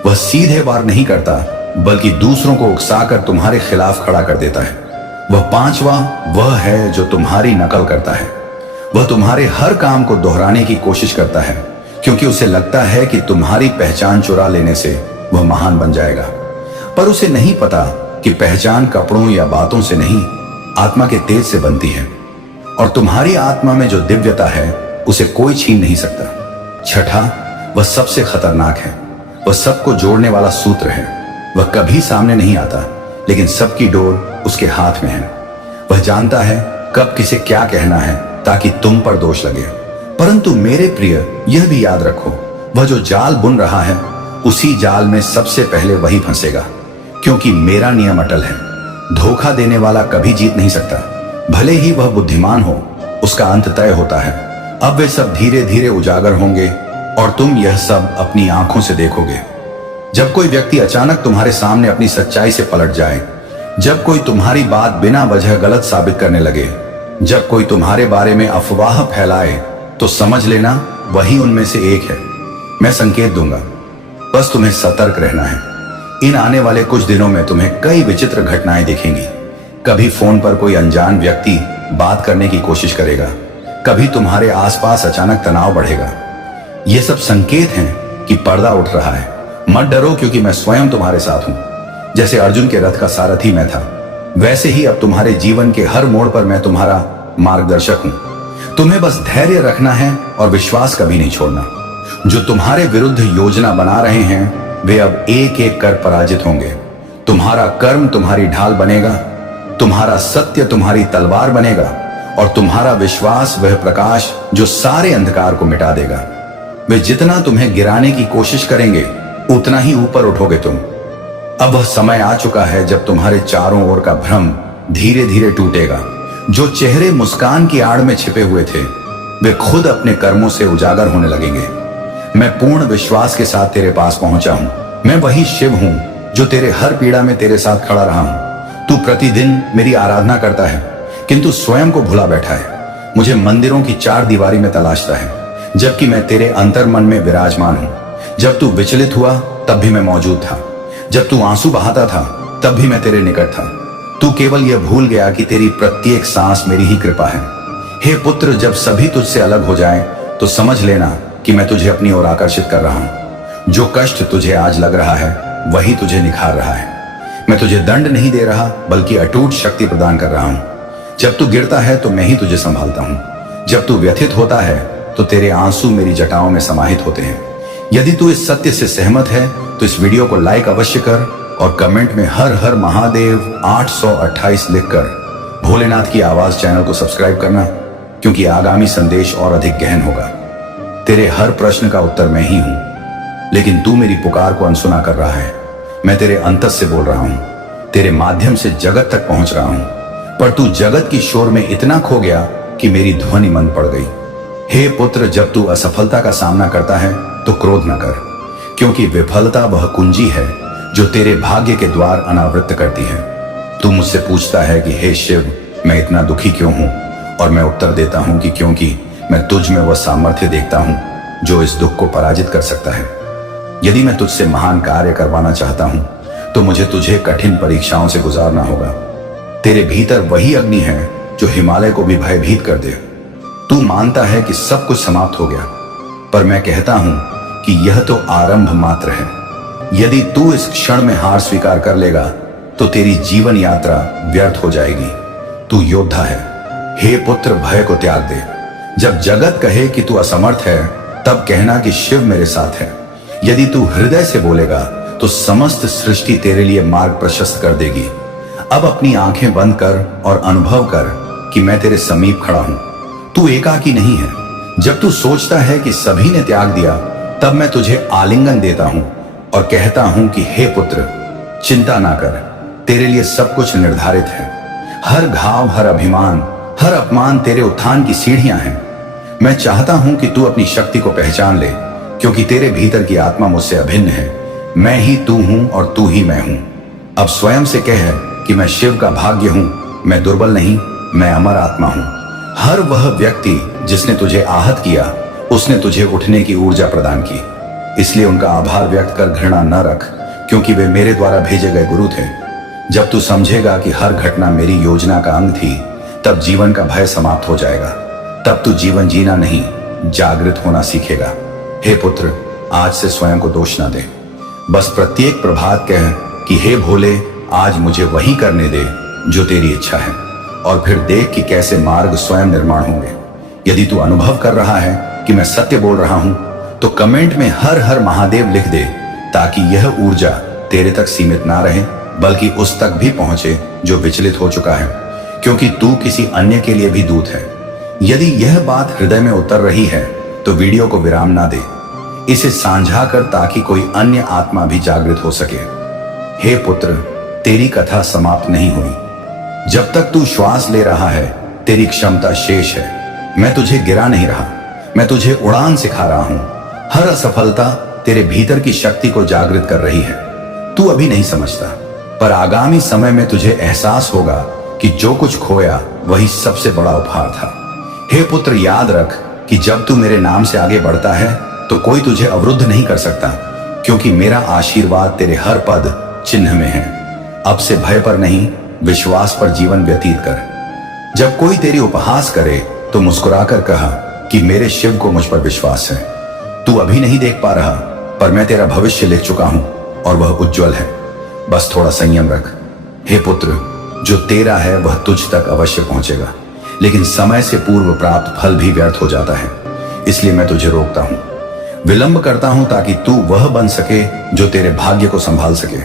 वह सीधे वार नहीं करता, बल्कि दूसरों को उकसाकर तुम्हारे खिलाफ खड़ा कर देता है। वह पांचवा वह है जो तुम्हारी नकल करता है। वह तुम्हारे हर काम को दोहराने की कोशिश करता है, क्योंकि उसे लगता है कि तुम्हारी पहचान चुरा लेने से वह महान बन जाएगा। पर उसे नहीं पता कि पहचान कपड़ों या बातों से नहीं, आत्मा के तेज से बनती है। और तुम्हारी आत्मा में जो दिव्यता है उसे कोई छीन नहीं सकता। छठा, वह सबसे खतरनाक है। वह सबको जोड़ने वाला सूत्र है। वह कभी सामने नहीं आता, लेकिन सबकी डोर उसके हाथ में है। वह जानता है कब किसे क्या कहना है ताकि तुम पर दोष लगे। परंतु मेरे प्रिय, यह भी याद रखो, वह जो जाल बुन रहा है उसी जाल में सबसे पहले वही फंसेगा, क्योंकि मेरा नियम अटल है। धोखा देने वाला कभी जीत नहीं सकता। भले ही वह बुद्धिमान हो, उसका अंत तय होता है। अब वे सब धीरे धीरे उजागर होंगे और तुम यह सब अपनी आंखों से देखोगे। जब कोई व्यक्ति अचानक तुम्हारे सामने अपनी सच्चाई से पलट जाए, जब कोई तुम्हारी बात बिना वजह गलत साबित करने लगे, जब कोई तुम्हारे बारे में अफवाह फैलाए, तो समझ लेना वही उनमें से एक है। मैं संकेत दूंगा, बस तुम्हें सतर्क रहना है। इन आने वाले कुछ दिनों में तुम्हें कई विचित्र घटनाएं दिखेंगी। कभी फोन पर कोई अनजान व्यक्ति बात करने की कोशिश करेगा, कभी तुम्हारे आसपास अचानक तनाव बढ़ेगा। ये सब संकेत हैं कि पर्दा उठ रहा है। मत डरो, क्योंकि मैं स्वयं तुम्हारे साथ हूं। जैसे अर्जुन के रथ का सारथी मैं था, वैसे ही अब तुम्हारे जीवन के हर मोड़ पर मैं तुम्हारा मार्गदर्शक हूं। तुम्हें बस धैर्य रखना है और विश्वास कभी नहीं छोड़ना। जो तुम्हारे विरुद्ध योजना बना रहे हैं वे अब एक एक कर पराजित होंगे। तुम्हारा कर्म तुम्हारी ढाल बनेगा, तुम्हारा सत्य तुम्हारी तलवार बनेगा, और तुम्हारा विश्वास वह प्रकाश जो सारे अंधकार को मिटा देगा। वे जितना तुम्हें गिराने की कोशिश करेंगे उतना ही ऊपर उठोगे तुम। अब वह समय आ चुका है जब तुम्हारे चारों ओर का भ्रम धीरे धीरे टूटेगा। जो चेहरे मुस्कान की आड़ में छिपे हुए थे वे खुद अपने कर्मों से उजागर होने लगेंगे। मैं पूर्ण विश्वास के साथ तेरे पास पहुंचा हूं। मैं वही शिव हूं जो तेरे हर पीड़ा में तेरे साथ खड़ा रहा हूं। तू प्रतिदिन मेरी आराधना करता है, किंतु स्वयं को भुला बैठा है। मुझे मंदिरों की चार दीवारी में तलाशता है, जबकि मैं तेरे अंतर मन में विराजमान हूं। जब तू विचलित हुआ तब भी मैं मौजूद था। जब तू आंसू बहाता था तब भी मैं तेरे निकट था। तू केवल यह भूल गया कि तेरी प्रत्येक सांस मेरी ही कृपा है। हे पुत्र, जब सभी तुझसे अलग हो जाएं, तो समझ लेना कि मैं तुझे अपनी ओर आकर्षित कर रहा हूं। जो कष्ट तुझे आज लग रहा है वही तुझे निखार रहा है। मैं तुझे दंड नहीं दे रहा, बल्कि अटूट शक्ति प्रदान कर रहा हूं। जब तू गिरता है तो मैं ही तुझे संभालता हूं। जब तू व्यथित होता है तो तेरे आंसू मेरी जटाओं में समाहित होते हैं। यदि तू इस सत्य से सहमत है तो इस वीडियो को लाइक अवश्य कर और कमेंट में हर हर महादेव 828 लिखकर भोलेनाथ की आवाज चैनल को सब्सक्राइब करना, क्योंकि आगामी संदेश और अधिक गहन होगा। तेरे हर प्रश्न का उत्तर मैं ही हूं, लेकिन तू मेरी पुकार को अनसुना कर रहा है। मैं तेरे अंतस से बोल रहा हूं, तेरे माध्यम से जगत तक पहुंच रहा हूं, पर तू जगत की शोर में इतना खो गया कि मेरी ध्वनि मंद पड़ गई। हे पुत्र, जब तू असफलता का सामना करता है तो क्रोध न कर, क्योंकि विफलता वह कुंजी है जो तेरे भाग्य के द्वार अनावृत करती है। तू मुझसे पूछता है कि हे शिव, मैं इतना दुखी क्यों हूं, और मैं उत्तर देता हूं कि क्योंकि मैं तुझ में वह सामर्थ्य देखता हूं जो इस दुख को पराजित कर सकता है। यदि मैं तुझसे महान कार्य करवाना चाहता हूं तो मुझे तुझे कठिन परीक्षाओं से गुजारना होगा। तेरे भीतर वही अग्नि है जो हिमालय को भी भयभीत कर दे। तू मानता है कि सब कुछ समाप्त हो गया, पर मैं कहता हूं कि यह तो आरंभ मात्र है। यदि तू इस क्षण में हार स्वीकार कर लेगा तो तेरी जीवन यात्रा व्यर्थ हो जाएगी। तू योद्धा है। हे पुत्र, भय को त्याग दे। जब जगत कहे कि तू असमर्थ है, तब कहना कि शिव मेरे साथ है। यदि तू हृदय से बोलेगा तो समस्त सृष्टि तेरे लिए मार्ग प्रशस्त कर देगी। अब अपनी आंखें बंद कर और अनुभव कर कि मैं तेरे समीप खड़ा हूं। तू एकाकी नहीं है। जब तू सोचता है कि सभी ने त्याग दिया, तब मैं तुझे आलिंगन देता हूं और कहता हूं कि हे पुत्र, चिंता ना कर, तेरे लिए सब कुछ निर्धारित है। हर घाव, हर अभिमान, हर अपमान तेरे उत्थान की सीढ़ियां हैं। मैं चाहता हूं कि तू अपनी शक्ति को पहचान ले, क्योंकि तेरे भीतर की आत्मा मुझसे अभिन्न है। मैं ही तू हूं और तू ही मैं हूं। अब स्वयं से कह कि मैं शिव का भाग्य हूं, मैं दुर्बल नहीं, मैं अमर आत्मा हूं। हर वह व्यक्ति जिसने तुझे आहत किया, उसने तुझे उठने की ऊर्जा प्रदान की। इसलिए उनका आभार व्यक्त कर घृणा न रख, क्योंकि वे मेरे द्वारा भेजे गए गुरु थे। जब तू समझेगा कि हर घटना मेरी योजना का अंग थी, तब जीवन का भय समाप्त हो जाएगा। तब तू जीवन जीना नहीं, जागृत होना सीखेगा। हे पुत्र, आज से स्वयं को दोष ना दे। बस प्रत्येक प्रभात कह कि हे भोले, आज मुझे वही करने दे जो तेरी इच्छा है, और फिर देख कि कैसे मार्ग स्वयं निर्माण होंगे। यदि तू अनुभव कर रहा है कि मैं सत्य बोल रहा हूं, तो कमेंट में हर हर महादेव लिख दे, ताकि यह ऊर्जा तेरे तक सीमित ना रहे, बल्कि उस तक भी पहुंचे जो विचलित हो चुका है, क्योंकि तू किसी अन्य के लिए भी दूत है। यदि यह बात हृदय में उतर रही है तो वीडियो को विराम ना दे, इसे साझा कर ताकि कोई अन्य आत्मा भी जागृत हो सके। हे पुत्र, तेरी कथा समाप्त नहीं हुई। जब तक तू श्वास ले रहा है, तेरी क्षमता शेष है। मैं तुझे गिरा नहीं रहा, मैं तुझे उड़ान सिखा रहा हूं। हर असफलता तेरे भीतर की शक्ति को जागृत कर रही है। तू अभी नहीं समझता, पर आगामी समय में तुझे एहसास होगा कि जो कुछ खोया वही सबसे बड़ा उपहार था। हे पुत्र, याद रख कि जब तू मेरे नाम से आगे बढ़ता है तो कोई तुझे अवरुद्ध नहीं कर सकता, क्योंकि मेरा आशीर्वाद तेरे हर पद चिन्ह में है। अब से भय पर नहीं, विश्वास पर जीवन व्यतीत कर। जब कोई तेरी उपहास करे तो मुस्कुराकर कहा कि मेरे शिव को मुझ पर विश्वास है। तू अभी नहीं देख पा रहा, पर मैं तेरा भविष्य लिख चुका हूं और वह उज्जवल है। बस थोड़ा संयम रख। हे पुत्र, जो तेरा है वह तुझ तक अवश्य पहुंचेगा, लेकिन समय से पूर्व प्राप्त फल भी व्यर्थ हो जाता है। इसलिए मैं तुझे रोकता हूं, विलंब करता हूं, ताकि तू वह बन सके जो तेरे भाग्य को संभाल सके।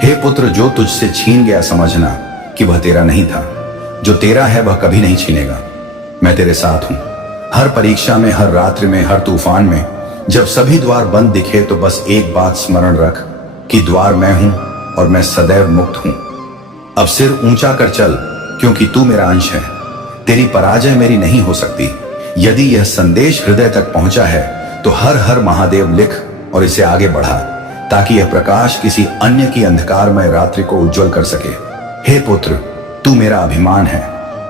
हे पुत्र, जो तुझसे छीन गया समझना कि वह तेरा नहीं था। जो तेरा है वह कभी नहीं छीनेगा। मैं तेरे साथ हूं। हर परीक्षा में, हर रात्रि में, हर तूफान में, जब सभी द्वार बंद दिखे तो बस एक बात स्मरण रख कि द्वार मैं हूं और मैं सदैव मुक्त हूं। अब सिर ऊंचा कर चल, क्योंकि तू मेरा अंश है। तेरी पराजय मेरी नहीं हो सकती। यदि यह संदेश हृदय तक पहुंचा है तो हर हर महादेव लिख और इसे आगे बढ़ा, ताकि यह प्रकाश किसी अन्य की अंधकारमय रात्रि को उज्जवल कर सके। हे पुत्र, तू मेरा अभिमान है।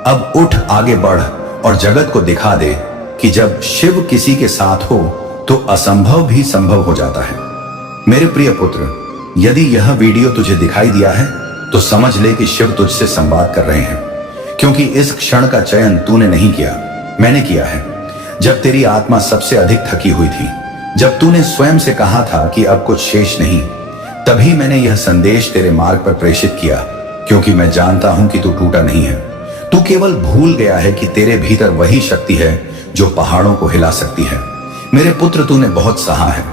अब उठ, आगे बढ़ और जगत को दिखा दे कि जब शिव किसी के साथ हो तो असंभव भी संभव हो जाता है। मेरे प्रिय पुत्र, यदि यह वीडियो तुझे दिखाई दिया है तो समझ ले कि शिव तुझसे संवाद कर रहे हैं, क्योंकि इस क्षण का चयन तूने नहीं किया, मैंने किया है। जब तेरी आत्मा सबसे अधिक थकी हुई थी, जब तूने स्वयं से कहा था कि अब कुछ शेष नहीं, तभी मैंने यह संदेश तेरे मार्ग पर प्रेषित किया, क्योंकि मैं जानता हूं कि तू टूटा नहीं है। तू केवल भूल गया है कि तेरे भीतर वही शक्ति है जो पहाड़ों को हिला सकती है। मेरे पुत्र, तूने बहुत सहा है।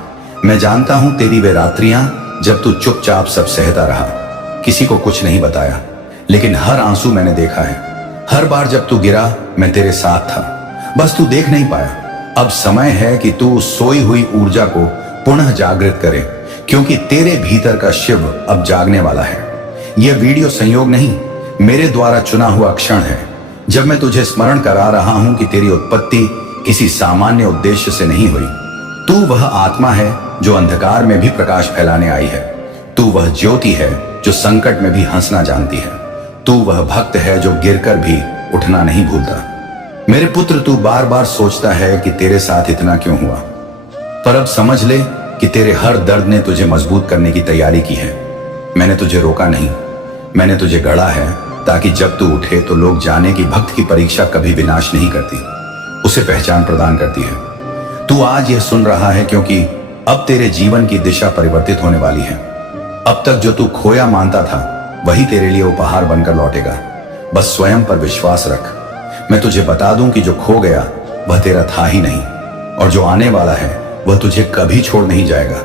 मैं जानता हूं तेरी वे रात्रियां जब तू चुपचाप सब सहता रहा, किसी को कुछ नहीं बताया, लेकिन हर आंसू मैंने देखा है। हर बार जब तू गिरा, मैं तेरे साथ था, बस तू देख नहीं पाया। अब समय है कि तू सोई हुई ऊर्जा को पुनः जागृत करे, क्योंकि तेरे भीतर का शिव अब जागने वाला है। यह वीडियो संयोग नहीं, मेरे द्वारा चुना हुआ क्षण है, जब मैं तुझे स्मरण करा रहा हूं कि तेरी उत्पत्ति किसी सामान्य उद्देश्य से नहीं हुई। तू वह आत्मा है जो अंधकार में भी प्रकाश फैलाने आई है। तू वह ज्योति है जो संकट में भी हंसना जानती है। तू वह भक्त है जो गिरकर भी उठना नहीं भूलता। मेरे पुत्र, तू बार बार सोचता है कि तेरे साथ इतना क्यों हुआ, पर अब समझ ले कि तेरे हर दर्द ने तुझे मजबूत करने की तैयारी की है। मैंने तुझे रोका नहीं, मैंने तुझे गढ़ा है ताकि जब तू उठे तो लोग जाने कि भक्त की परीक्षा कभी विनाश नहीं करती, उसे पहचान प्रदान करती है। तू आज यह सुन रहा है क्योंकि अब तेरे जीवन की दिशा परिवर्तित होने वाली है। अब तक जो तू खोया मानता था वही तेरे लिए उपहार बनकर लौटेगा। बस स्वयं पर विश्वास रख। मैं तुझे बता दूं कि जो खो गया वह तेरा था ही नहीं, और जो आने वाला है वह तुझे कभी छोड़ नहीं जाएगा।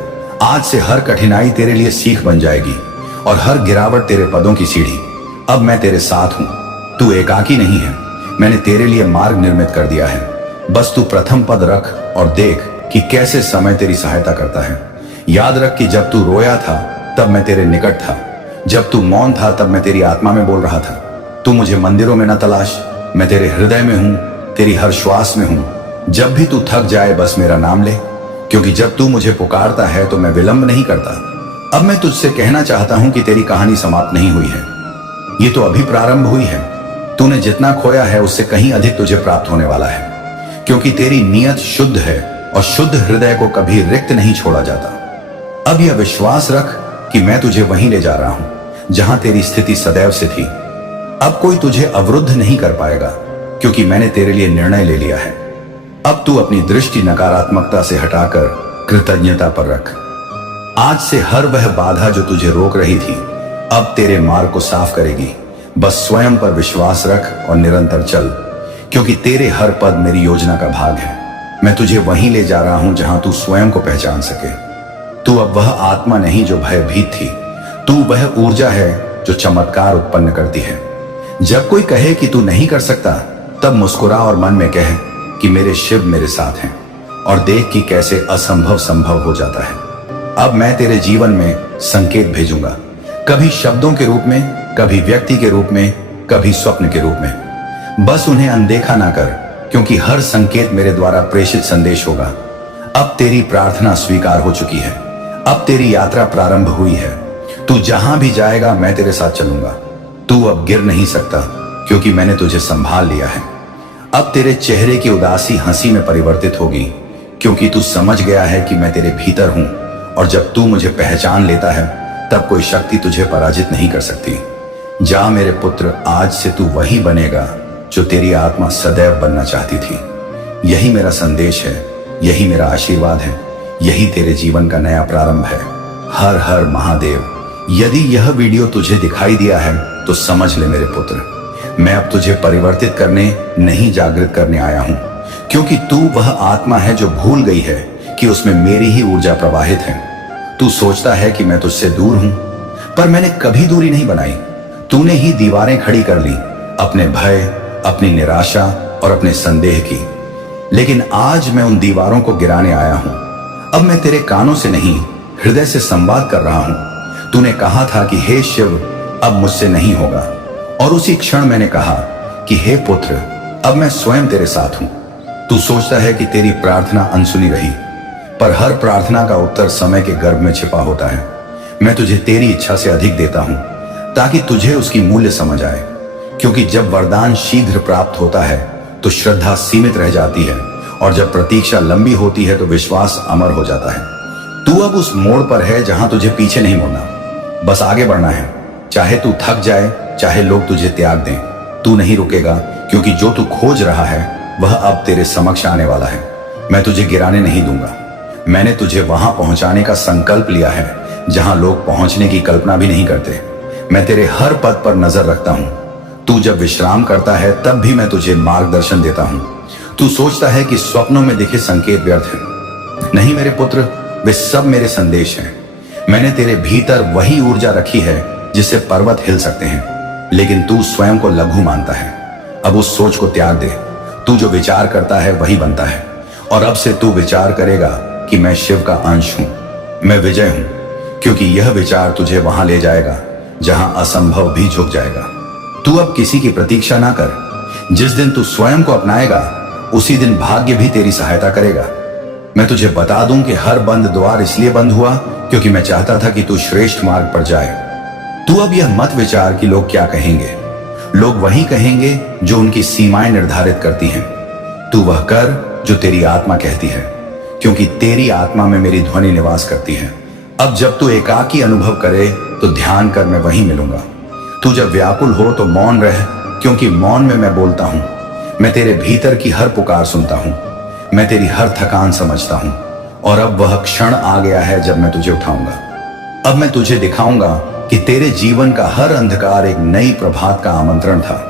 आज से हर कठिनाई तेरे लिए सीख बन जाएगी और हर गिरावट तेरे पदों की सीढ़ी। अब मैं तेरे साथ हूं, तू एकाकी नहीं है। मैंने तेरे लिए मार्ग निर्मित कर दिया है। बस तू प्रथम पद रख और देख कि कैसे समय तेरी सहायता करता है। याद रख कि जब तू रोया था तब मैं तेरे निकट था, जब तू मौन था तब मैं तेरी आत्मा में बोल रहा था। तू मुझे मंदिरों में न तलाश, मैं तेरे हृदय में हूं, तेरी हर श्वास में हूं। जब भी तू थक जाए बस मेरा नाम ले, क्योंकि जब तू मुझे पुकारता है तो मैं विलंब नहीं करता। अब मैं तुझसे कहना चाहता हूं कि तेरी कहानी समाप्त नहीं हुई है, ये तो अभी प्रारंभ हुई है। तूने जितना खोया है उससे कहीं अधिक तुझे प्राप्त होने वाला है, क्योंकि तेरी नियत शुद्ध है और शुद्ध हृदय को कभी रिक्त नहीं छोड़ा जाता। अब यह विश्वास रख कि मैं तुझे वहीं ले जा रहा हूं जहां तेरी स्थिति सदैव से थी। अब कोई तुझे अवरुद्ध नहीं कर पाएगा, क्योंकि मैंने तेरे लिए निर्णय ले लिया है। अब तू अपनी दृष्टि नकारात्मकता से हटाकर कृतज्ञता पर रख। आज से हर वह बाधा जो तुझे रोक रही थी अब तेरे मार्ग को साफ करेगी। बस स्वयं पर विश्वास रख और निरंतर चल, क्योंकि तेरे हर पद मेरी योजना का भाग है। मैं तुझे वहीं ले जा रहा हूं जहां तू स्वयं को पहचान सके। तू अब वह आत्मा नहीं जो भयभीत थी, तू वह ऊर्जा है जो चमत्कार उत्पन्न करती है। जब कोई कहे कि तू नहीं कर सकता तब मुस्कुरा और मन में कह कि मेरे शिव मेरे साथ हैं, और देख कि कैसे असंभव संभव हो जाता है। अब मैं तेरे जीवन में संकेत भेजूंगा, कभी शब्दों के रूप में, कभी व्यक्ति के रूप में, कभी स्वप्न के रूप में। बस उन्हें अनदेखा ना कर, क्योंकि हर संकेत मेरे द्वारा प्रेषित संदेश होगा। अब तेरी प्रार्थना स्वीकार हो चुकी है, अब तेरी यात्रा प्रारंभ हुई है। तू जहां भी जाएगा मैं तेरे साथ चलूंगा। तू अब गिर नहीं सकता, क्योंकि मैंने तुझे संभाल लिया है। अब तेरे चेहरे की उदासी हंसी में परिवर्तित होगी, क्योंकि तू समझ गया है कि मैं तेरे भीतर हूं, और जब तू मुझे पहचान लेता है तब कोई शक्ति तुझे पराजित नहीं कर सकती। जा मेरे पुत्र, आज से तू वही बनेगा जो तेरी आत्मा सदैव बनना चाहती थी। यही मेरा संदेश है, यही मेरा आशीर्वाद है, यही तेरे जीवन का नया प्रारंभ है। हर हर महादेव। यदि यह वीडियो तुझे दिखाई दिया है तो समझ ले मेरे पुत्र, मैं अब तुझे परिवर्तित करने नहीं जागृत करने आया हूं, क्योंकि तू वह आत्मा है जो भूल गई है कि उसमें मेरी ही ऊर्जा प्रवाहित है। तू सोचता है कि मैं तुझसे दूर हूं, पर मैंने कभी दूरी नहीं बनाई। तूने ही दीवारें खड़ी कर ली, अपने भय, अपनी निराशा और अपने संदेह की। लेकिन आज मैं उन दीवारों को गिराने आया हूं। अब मैं तेरे कानों से नहीं, हृदय से संवाद कर रहा हूं। तूने कहा था कि हे शिव, अब मुझसे नहीं होगा, और उसी क्षण मैंने कहा कि हे पुत्र, अब मैं स्वयं तेरे साथ हूं। तू सोचता है कि तेरी प्रार्थना अनसुनी रही, पर हर प्रार्थना का उत्तर समय के गर्भ में छिपा होता है। मैं तुझे तेरी इच्छा से अधिक देता हूं, ताकि तुझे उसकी मूल्य समझ आए। क्योंकि जब वरदान शीघ्र प्राप्त होता है तो श्रद्धा सीमित रह जाती है, और जब प्रतीक्षा लंबी होती है तो विश्वास अमर हो जाता है। तू अब उस मोड़ पर है जहां तुझे पीछे नहीं मुड़ना, बस आगे बढ़ना है। चाहे तू थक जाए, चाहे लोग तुझे त्याग दें, तू नहीं रुकेगा, क्योंकि जो तू खोज रहा है वह अब तेरे समक्ष आने वाला है। मैं तुझे गिराने नहीं दूंगा। मैंने तुझे वहां पहुंचाने का संकल्प लिया है जहां लोग पहुंचने की कल्पना भी नहीं करते। मैं तेरे हर पद पर नजर रखता हूं। तू जब विश्राम करता है तब भी मैं तुझे मार्गदर्शन देता हूं। तू सोचता है कि स्वप्नों में दिखे संकेत व्यर्थ हैं। नहीं मेरे पुत्र, वे सब मेरे संदेश हैं। मैंने तेरे भीतर वही ऊर्जा रखी है जिससे पर्वत हिल सकते हैं, लेकिन तू स्वयं को लघु मानता है। अब उस सोच को त्याग दे। तू जो विचार करता है वही बनता है, और अब से तू विचार करेगा कि मैं शिव का अंश हूं, मैं विजय हूं, क्योंकि यह विचार तुझे वहां ले जाएगा जहां असंभव भी झुक जाएगा। तू अब किसी की प्रतीक्षा ना कर। जिस दिन तू स्वयं को अपनाएगा उसी दिन भाग्य भी तेरी सहायता करेगा। मैं तुझे बता दूं कि हर बंद द्वार इसलिए बंद हुआ क्योंकि मैं चाहता था कि तू श्रेष्ठ मार्ग पर जाए। तू अब यह मत विचार कि लोग क्या कहेंगे। लोग वही कहेंगे जो उनकी सीमाएं निर्धारित करती हैं। तू वह कर जो तेरी आत्मा कहती है, क्योंकि तेरी आत्मा में मेरी ध्वनि निवास करती है। अब जब तू एकाकी अनुभव करे तो ध्यान कर, मैं वहीं मिलूंगा। तू जब व्याकुल हो तो मौन रह, क्योंकि मौन में मैं बोलता हूं। मैं तेरे भीतर की हर पुकार सुनता हूं, मैं तेरी हर थकान समझता हूं। और अब वह क्षण आ गया है जब मैं तुझे उठाऊंगा। अब मैं तुझे दिखाऊंगा कि तेरे जीवन का हर अंधकार एक नई प्रभात का आमंत्रण था।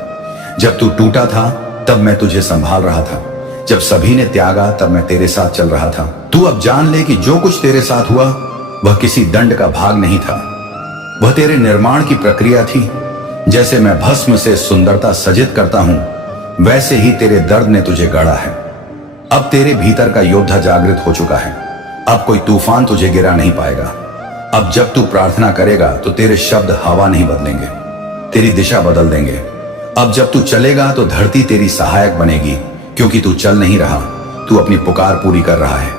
जब तू टूटा था तब मैं तुझे संभाल रहा था, जब सभी ने त्यागा तब मैं तेरे साथ चल रहा था। तू अब जान ले कि जो कुछ तेरे साथ हुआ वह किसी दंड का भाग नहीं था, वह तेरे निर्माण की प्रक्रिया थी। जैसे मैं भस्म से सुंदरता सजित करता हूं, वैसे ही तेरे दर्द ने तुझे गढ़ा है। अब तेरे भीतर का योद्धा जागृत हो चुका है। अब कोई तूफान तुझे गिरा नहीं पाएगा। अब जब तू प्रार्थना करेगा तो तेरे शब्द हवा नहीं बदलेंगे, तेरी दिशा बदल देंगे। अब जब तू चलेगा तो धरती तेरी सहायक बनेगी, क्योंकि तू चल नहीं रहा, तू अपनी पुकार पूरी कर रहा है।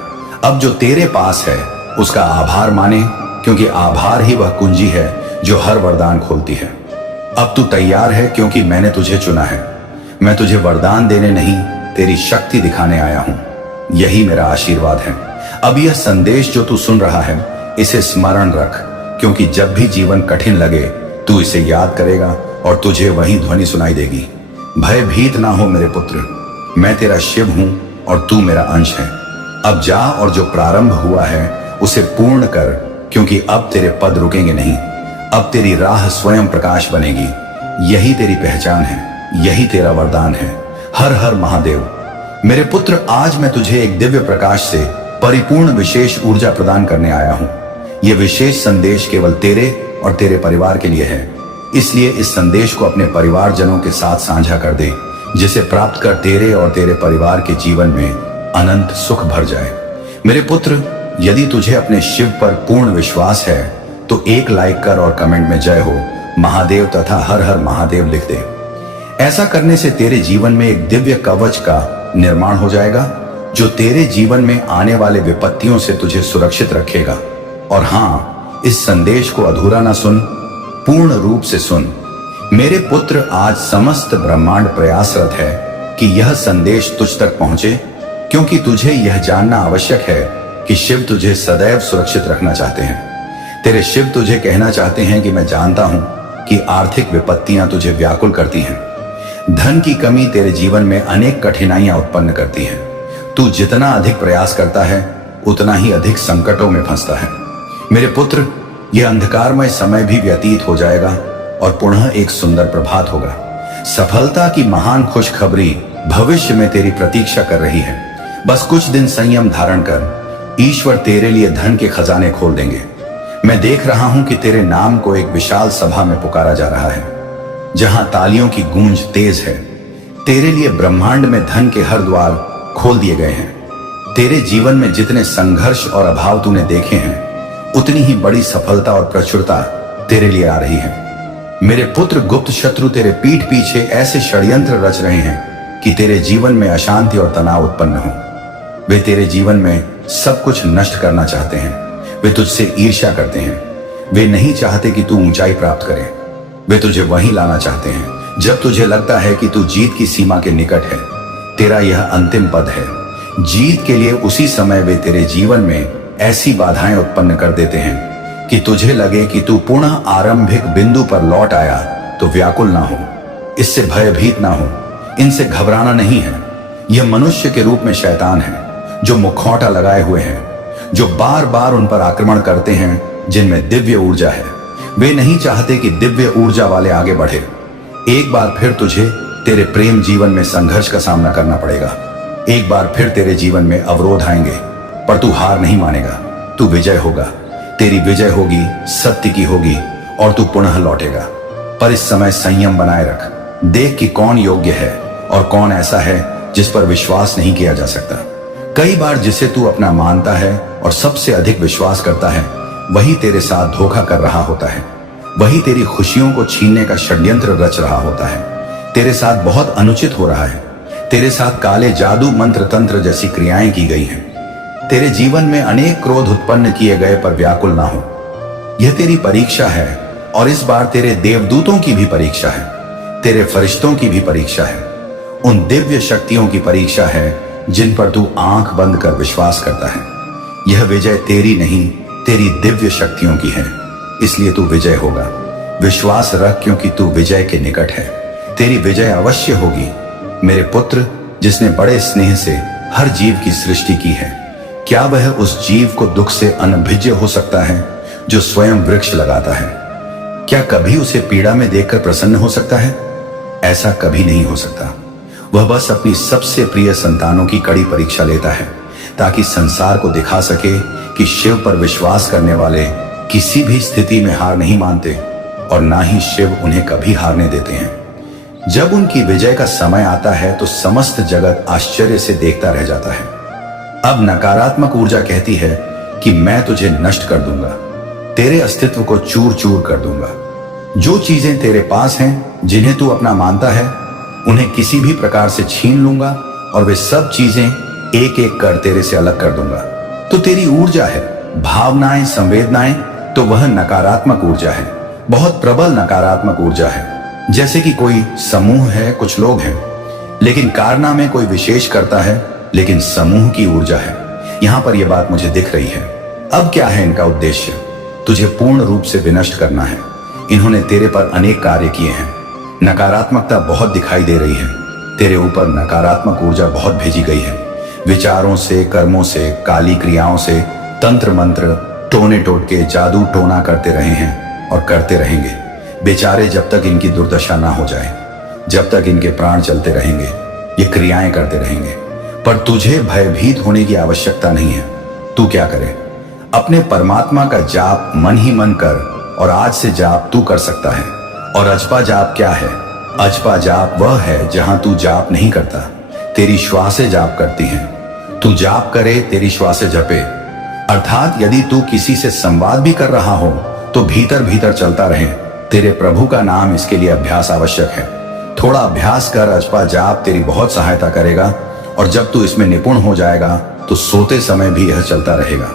अब जो तेरे पास है उसका आभार माने, क्योंकि आभार ही वह कुंजी है जो हर वरदान खोलती है। अब तू तैयार है, क्योंकि मैंने तुझे चुना है। मैं तुझे वरदान देने नहीं, तेरी शक्ति दिखाने आया हूं। यही मेरा आशीर्वाद है। अब यह संदेश जो तू सुन रहा है, इसे स्मरण रख, क्योंकि जब भी जीवन कठिन लगे तू इसे याद करेगा और तुझे वही ध्वनि सुनाई देगी। भयभीत ना हो मेरे पुत्र, मैं तेरा शिव हूं और तू मेरा अंश है। अब जा और जो प्रारंभ हुआ है उसे पूर्ण कर, क्योंकि अब तेरे पद रुकेंगे नहीं। अब तेरी राह स्वयं प्रकाश बनेगी। यही तेरी पहचान है, यही तेरा वरदान है। हर हर महादेव। मेरे पुत्र, आज मैं तुझे एक दिव्य प्रकाश से परिपूर्ण विशेष ऊर्जा प्रदान करने आया हूं। यह विशेष संदेश केवल तेरे और तेरे परिवार के लिए है, इसलिए इस संदेश को अपने परिवारजनों के साथ साझा कर दे, जिसे प्राप्त कर तेरे और तेरे परिवार के जीवन में अनंत सुख भर जाए। मेरे पुत्र, यदि तुझे अपने शिव पर पूर्ण विश्वास है तो एक लाइक कर और कमेंट में जय हो महादेव तथा हर हर महादेव लिख दे। ऐसा करने से तेरे जीवन में एक दिव्य कवच का निर्माण हो जाएगा, जो तेरे जीवन में आने वाले विपत्तियों से तुझे सुरक्षित रखेगा। और हां, इस संदेश को अधूरा ना सुन, पूर्ण रूप से सुन। मेरे पुत्र, आज समस्त ब्रह्मांड प्रयासरत है कि यह संदेश तुझ तक पहुंचे, क्योंकि तुझे यह जानना आवश्यक है कि शिव तुझे सदैव सुरक्षित रखना चाहते हैं। तेरे शिव तुझे कहना चाहते हैं कि मैं जानता हूं कि आर्थिक विपत्तियां तुझे व्याकुल करती हैं। धन की कमी तेरे जीवन में अनेक कठिनाइयां उत्पन्न करती है। तू जितना अधिक प्रयास करता है उतना ही अधिक संकटों में फंसता है। मेरे पुत्र, यह अंधकारमय समय भी व्यतीत हो जाएगा और पुनः एक सुंदर प्रभात होगा। सफलता की महान खुशखबरी भविष्य में तेरी प्रतीक्षा कर रही है। बस कुछ दिन संयम धारण कर, ईश्वर तेरे लिए धन के खजाने खोल देंगे। मैं देख रहा हूं कि तेरे नाम को एक विशाल सभा में पुकारा जा रहा है, जहां तालियों की गूंज तेज है। तेरे लिए ब्रह्मांड में धन के हर द्वार खोल दिए गए हैं। तेरे जीवन में जितने संघर्ष और अभाव तूने देखे हैं, उतनी ही बड़ी सफलता और प्रचुरता तेरे लिए आ रही है। मेरे पुत्र, गुप्त शत्रु तेरे पीठ पीछे ऐसे षड्यंत्र रच रहे हैं कि तेरे जीवन में अशांति और तनाव उत्पन्न हो। वे तेरे जीवन में सब कुछ नष्ट करना चाहते हैं। वे तुझसे ईर्ष्या करते हैं। वे नहीं चाहते कि तू ऊंचाई प्राप्त करे। वे तुझे वहीं लाना चाहते हैं जब तुझे लगता है कि तू जीत की सीमा के निकट है। तेरा यह अंतिम पद है। जीत के लिए उसी समय वे तेरे जीवन में ऐसी बाधाएं उत्पन्न कर देते हैं कि तुझे लगे कि तू पुनः आरंभिक बिंदु पर लौट आया। तो व्याकुल ना हो, इससे भयभीत ना हो, इनसे घबराना नहीं है। यह मनुष्य के रूप में शैतान है, जो मुखौटा लगाए हुए हैं, जो बार बार उन पर आक्रमण करते हैं जिनमें दिव्य ऊर्जा है। वे नहीं चाहते कि दिव्य ऊर्जा वाले आगे बढ़े। एक बार फिर तुझे तेरे प्रेम जीवन में संघर्ष का सामना करना पड़ेगा। एक बार फिर तेरे जीवन में अवरोध आएंगे, पर तू हार नहीं मानेगा। तू विजय होगा। तेरी विजय होगी, सत्य की होगी और तू पुनः लौटेगा। पर इस समय संयम बनाए रख। देख कि कौन योग्य है और कौन ऐसा है जिस पर विश्वास नहीं किया जा सकता। कई बार जिसे तू अपना मानता है और सबसे अधिक विश्वास करता है, वही तेरे साथ धोखा कर रहा होता है। वही तेरी खुशियों को छीनने का षड्यंत्र रच रहा होता है। तेरे साथ बहुत अनुचित हो रहा है। तेरे साथ काले जादू, मंत्र तंत्र जैसी क्रियाएं की गई हैं। तेरे जीवन में अनेक क्रोध उत्पन्न किए गए, पर व्याकुल ना हो। यह तेरी परीक्षा है और इस बार तेरे देवदूतों की भी परीक्षा है, तेरे फरिश्तों की भी परीक्षा है, उन दिव्य शक्तियों की परीक्षा है जिन पर तू आंख बंद कर विश्वास करता है। यह विजय तेरी नहीं, तेरी दिव्य शक्तियों की है। इसलिए तू विजय होगा। विश्वास रख, क्योंकि तू विजय के निकट है। तेरी विजय अवश्य होगी। मेरे पुत्र, जिसने बड़े स्नेह से हर जीव की सृष्टि की है, क्या वह उस जीव को दुख से अनभिज्य हो सकता है जो स्वयं वृक्ष लगाता है? क्या कभी उसे पीड़ा में देखकर प्रसन्न हो सकता है? ऐसा कभी नहीं हो सकता। वह बस अपनी सबसे प्रिय संतानों की कड़ी परीक्षा लेता है, ताकि संसार को दिखा सके कि शिव पर विश्वास करने वाले किसी भी स्थिति में हार नहीं मानते, और ना ही शिव उन्हें कभी हारने देते हैं। जब उनकी विजय का समय आता है तो समस्त जगत आश्चर्य से देखता रह जाता है। अब नकारात्मक ऊर्जा कहती है कि मैं तुझे नष्ट कर दूंगा, तेरे अस्तित्व को चूर चूर कर दूंगा। जो चीजें तेरे पास हैं, जिन्हें तू अपना मानता है, उन्हें किसी भी प्रकार से छीन लूंगा और वे सब चीजें एक एक कर तेरे से अलग कर दूंगा। तो तेरी ऊर्जा है, भावनाएं, संवेदनाएं, तो वह नकारात्मक ऊर्जा है, बहुत प्रबल नकारात्मक ऊर्जा है। जैसे कि कोई समूह है, कुछ लोग हैं, लेकिन कारनामे कोई विशेष करता है, लेकिन समूह की ऊर्जा है। यहां पर यह बात मुझे दिख रही है। अब क्या है इनका उद्देश्य? तुझे पूर्ण रूप से विनष्ट करना है। इन्होंने तेरे पर अनेक कार्य किए हैं। नकारात्मकता बहुत दिखाई दे रही है। तेरे ऊपर नकारात्मक ऊर्जा बहुत भेजी गई है। विचारों से, कर्मों से, काली क्रियाओं से, तंत्र मंत्र, टोने टोटके, जादू टोना करते रहे हैं और करते रहेंगे। बेचारे, जब तक इनकी दुर्दशा ना हो जाए, जब तक इनके प्राण चलते रहेंगे, ये क्रियाएं करते रहेंगे। पर तुझे भयभीत होने की आवश्यकता नहीं है। तू क्या करे? अपने परमात्मा का जाप मन ही मन कर, और आज से जाप तू कर सकता है। और अजपा जाप क्या है? अजपा जाप वह है जहां तू जाप नहीं करता, तेरी श्वासें जाप करती हैं। तू जाप करे, तेरी श्वासें जपे। अर्थात यदि तू किसी से संवाद भी कर रहा हो तो भीतर भीतर चलता रहे। तेरे प्रभु का नाम, इसके लिए अभ्यास आवश्यक है। थोड़ा अभ्यास कर, अजपा जाप तेरी बहुत सहायता करेगा, और जब तू इसमें निपुण हो जाएगा तो सोते समय भी यह चलता रहेगा।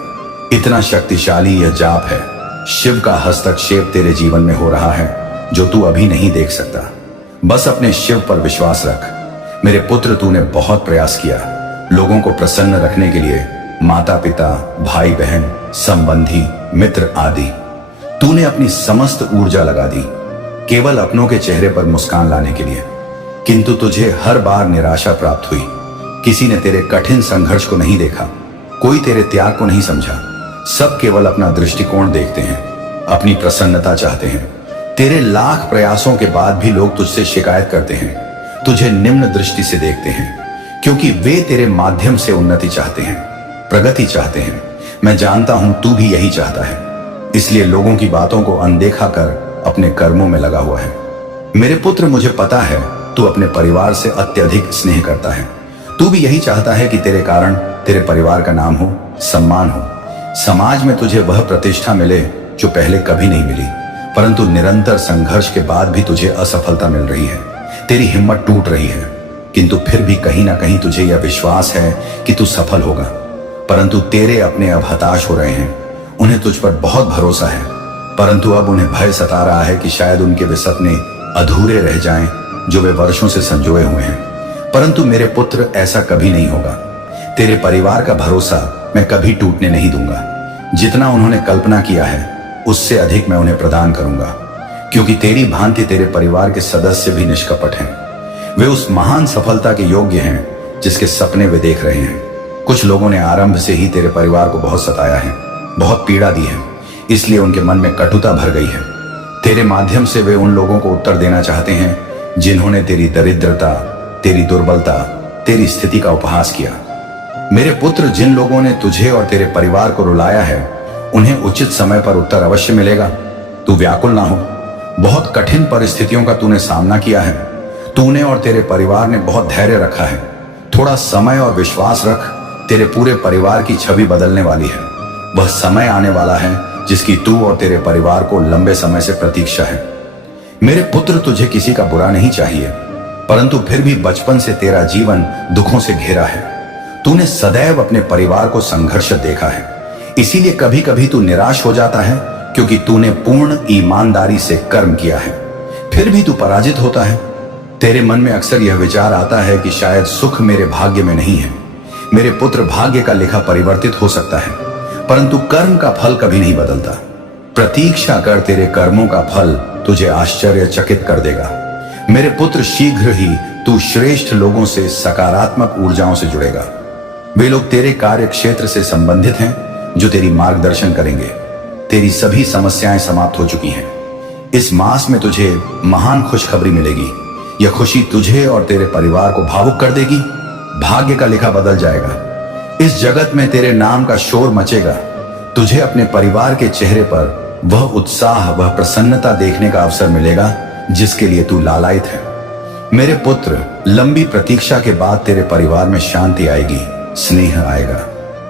इतना शक्तिशाली यह जाप है। शिव का हस्तक्षेप तेरे जीवन में हो रहा है, जो तू अभी नहीं देख सकता। बस अपने शिव पर विश्वास रख। मेरे पुत्र, तूने बहुत प्रयास किया लोगों को प्रसन्न रखने के लिए, माता पिता, भाई बहन, संबंधी, मित्र आदि। तूने अपनी समस्त ऊर्जा लगा दी केवल अपनों के चेहरे पर मुस्कान लाने के लिए, किंतु तुझे हर बार निराशा प्राप्त हुई। किसी ने तेरे कठिन संघर्ष को नहीं देखा, कोई तेरे त्याग को नहीं समझा। सब केवल अपना दृष्टिकोण देखते हैं, अपनी प्रसन्नता चाहते हैं। तेरे लाख प्रयासों के बाद भी लोग तुझसे शिकायत करते हैं, तुझे निम्न दृष्टि से देखते हैं, क्योंकि वे तेरे माध्यम से उन्नति चाहते हैं, प्रगति चाहते हैं। मैं जानता हूं तू भी यही चाहता है, इसलिए लोगों की बातों को अनदेखा कर अपने कर्मों में लगा हुआ है। मेरे पुत्र, मुझे पता है तू अपने परिवार से अत्यधिक स्नेह करता है। तू भी यही चाहता है कि तेरे कारण तेरे परिवार का नाम हो, सम्मान हो, समाज में तुझे वह प्रतिष्ठा मिले जो पहले कभी नहीं मिली। परंतु निरंतर संघर्ष के बाद भी तुझे असफलता मिल रही है, तेरी हिम्मत टूट रही है, किंतु फिर भी कहीं ना कहीं तुझे यह विश्वास है कि तू सफल होगा। परंतु तेरे अपने अब हताश हो रहे हैं, उन्हें तुझ पर बहुत भरोसा है, परंतु अब उन्हें भय सता रहा है कि शायद उनके वे सपने अधूरे रह जाएं जो वे वर्षों से संजोए हुए हैं। परंतु मेरे पुत्र, ऐसा कभी नहीं होगा। तेरे परिवार का भरोसा मैं कभी टूटने नहीं दूंगा। जितना उन्होंने कल्पना किया है उससे अधिक मैं उन्हें प्रदान करूंगा, क्योंकि तेरी भांति तेरे परिवार के सदस्य भी निष्कपट हैं। वे उस महान सफलता के योग्य हैं जिसके सपने वे देख रहे हैं। कुछ लोगों ने आरंभ से ही तेरे परिवार को बहुत सताया है, बहुत पीड़ा दी है, इसलिए उनके मन में कटुता भर गई है। तेरे माध्यम से वे उन लोगों को उत्तर देना चाहते हैं जिन्होंने तेरी दरिद्रता, तेरी दुर्बलता, तेरी स्थिति का उपहास किया। मेरे पुत्र, जिन लोगों ने तुझे और तेरे परिवार को रुलाया है, उन्हें उचित समय पर उत्तर अवश्य मिलेगा। तू व्याकुल ना हो। बहुत कठिन परिस्थितियों का तूने सामना किया है। तूने और तेरे परिवार ने बहुत धैर्य रखा है। थोड़ा समय और विश्वास रख, तेरे पूरे परिवार की छवि बदलने वाली है। वह समय आने वाला है जिसकी तू और तेरे परिवार को लंबे समय से प्रतीक्षा है। मेरे पुत्र, तुझे किसी का बुरा नहीं चाहिए, परंतु फिर भी बचपन से तेरा जीवन दुखों से घिरा है। तूने सदैव अपने परिवार को संघर्ष देखा है, इसीलिए कभी कभी तू निराश हो जाता है, क्योंकि तूने पूर्ण ईमानदारी से कर्म किया है, फिर भी तू पराजित होता है। तेरे मन में अक्सर यह विचार आता है कि शायद सुख मेरे भाग्य में नहीं है। मेरे पुत्र, भाग्य का लिखा परिवर्तित हो सकता है, परंतु कर्म का फल कभी नहीं बदलता। प्रतीक्षा कर, तेरे कर्मों का फल तुझे आश्चर्यचकित कर देगा। मेरे पुत्र, शीघ्र ही तू श्रेष्ठ लोगों से, सकारात्मक ऊर्जाओं से जुड़ेगा। वे लोग तेरे कार्य क्षेत्र से संबंधित हैं जो तेरी मार्गदर्शन करेंगे। तेरी सभी समस्याएं समाप्त हो चुकी हैं। इस मास में तुझे महान खुशखबरी मिलेगी। यह खुशी तुझे और तेरे परिवार को भावुक कर देगी। भाग्य का लिखा बदल जाएगा। इस जगत में तेरे नाम का शोर मचेगा। तुझे अपने परिवार के चेहरे पर वह उत्साह, वह प्रसन्नता देखने का अवसर मिलेगा जिसके लिए तू लालायित है। मेरे पुत्र, लंबी प्रतीक्षा के बाद तेरे परिवार में शांति आएगी, स्नेह आएगा।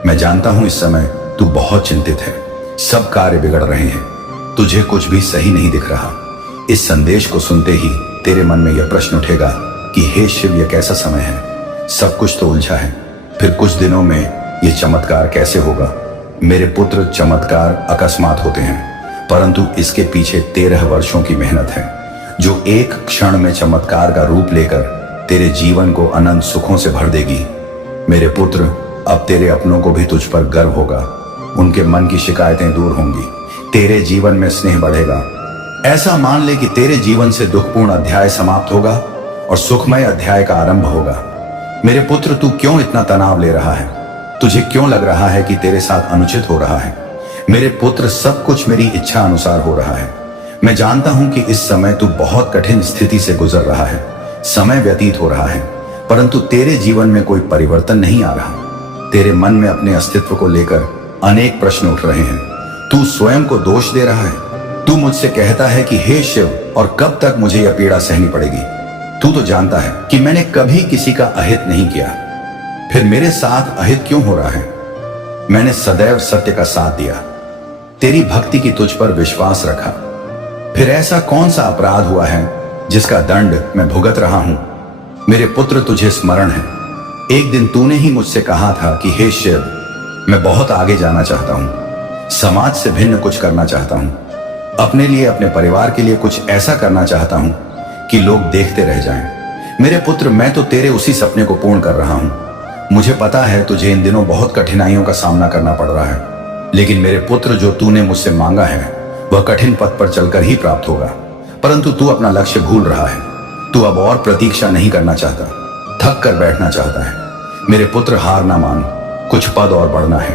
मैं जानता हूं इस समय तू बहुत चिंतित है। सब कार्य बिगड़ रहे हैं, तुझे कुछ भी सही नहीं दिख रहा। इस संदेश को सुनते ही तेरे मन में यह प्रश्न उठेगा कि हे शिव, यह कैसा समय है? सब कुछ तो उलझा है। फिर कुछ दिनों में यह चमत्कार कैसे होगा? मेरे पुत्र, चमत्कार अकस्मात होते हैं, परंतु इसके पीछे 13 वर्षों की मेहनत है जो एक क्षण में चमत्कार का रूप लेकर तेरे जीवन को अनंत सुखों से भर देगी। मेरे पुत्र, अब तेरे अपनों को भी तुझ पर गर्व होगा। उनके मन की शिकायतें दूर होंगी। तेरे जीवन में स्नेह बढ़ेगा। ऐसा मान ले कि तेरे जीवन से दुखपूर्ण अध्याय समाप्त होगा और सुखमय अध्याय का आरंभ होगा। मेरे पुत्र, तू क्यों इतना तनाव ले रहा है? तुझे क्यों लग रहा है कि तेरे साथ अनुचित हो रहा है? मेरे पुत्र, सब कुछ मेरी इच्छा अनुसार हो रहा है। मैं जानता हूं कि इस समय तू बहुत कठिन स्थिति से गुजर रहा है। समय व्यतीत हो रहा है, परंतु तेरे जीवन में कोई परिवर्तन नहीं आ रहा। तेरे मन में अपने अस्तित्व को लेकर अनेक प्रश्न उठ रहे हैं। तू स्वयं को दोष दे रहा है। तू मुझसे कहता है कि हे शिव, और कब तक मुझे यह पीड़ा सहनी पड़ेगी? तू तो जानता है कि मैंने कभी किसी का अहित नहीं किया। फिर मेरे साथ अहित क्यों हो रहा है? मैंने सदैव सत्य का साथ दिया, तेरी भक्ति की तुझ पर विश्वास रखा। फिर ऐसा कौन सा अपराध हुआ है जिसका दंड मैं भुगत रहा हूं? मेरे पुत्र, तुझे स्मरण है, एक दिन तूने ही मुझसे कहा था कि हे शिव, मैं बहुत आगे जाना चाहता हूं, समाज से भिन्न कुछ करना चाहता हूं, अपने लिए, अपने परिवार के लिए कुछ ऐसा करना चाहता हूं कि लोग देखते रह जाएं। मेरे पुत्र, मैं तो तेरे उसी सपने को पूर्ण कर रहा हूं। मुझे पता है तुझे इन दिनों बहुत कठिनाइयों का सामना करना पड़ रहा है, लेकिन मेरे पुत्र, जो तूने मुझसे मांगा है वह कठिन पथ पर चलकर ही प्राप्त होगा। परंतु तू अपना लक्ष्य भूल रहा है। तू अब और प्रतीक्षा नहीं करना चाहता, थक कर बैठना चाहता है। मेरे पुत्र, हार ना मान, कुछ पद और बढ़ना है।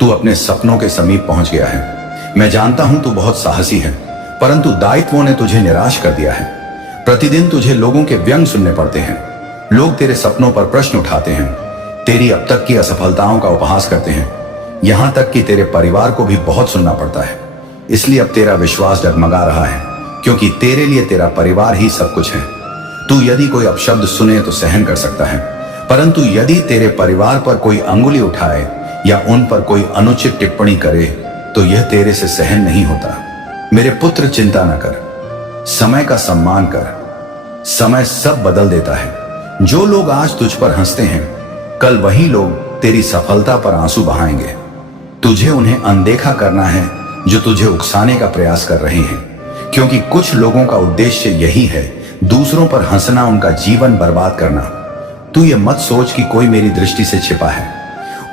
तू अपने सपनों के समीप पहुंच गया है। मैं जानता हूं तू बहुत साहसी है, परंतु दायित्वों ने तुझे निराश कर दिया है। प्रतिदिन तुझे लोगों के व्यंग सुनने पड़ते हैं। लोग तेरे सपनों पर प्रश्न उठाते हैं, तेरी अब तक की असफलताओं का उपहास करते हैं। यहां तक कि तेरे परिवार को भी बहुत सुनना पड़ता है। इसलिए अब तेरा विश्वास डगमगा रहा है, क्योंकि तेरे लिए तेरा परिवार ही सब कुछ है। तू यदि कोई अपशब्द सुने तो सहन कर सकता है, परंतु यदि तेरे परिवार पर कोई अंगुली उठाए या उन पर कोई अनुचित टिप्पणी करे तो यह तेरे से सहन नहीं होता। मेरे पुत्र, चिंता न कर, समय का सम्मान कर। समय सब बदल देता है। जो लोग आज तुझ पर हंसते हैं, कल वही लोग तेरी सफलता पर आंसू बहाएंगे। तुझे उन्हें अनदेखा करना है जो तुझे उकसाने का प्रयास कर रहे हैं, क्योंकि कुछ लोगों का उद्देश्य यही है, दूसरों पर हंसना, उनका जीवन बर्बाद करना। तू ये मत सोच कि कोई मेरी दृष्टि से छिपा है।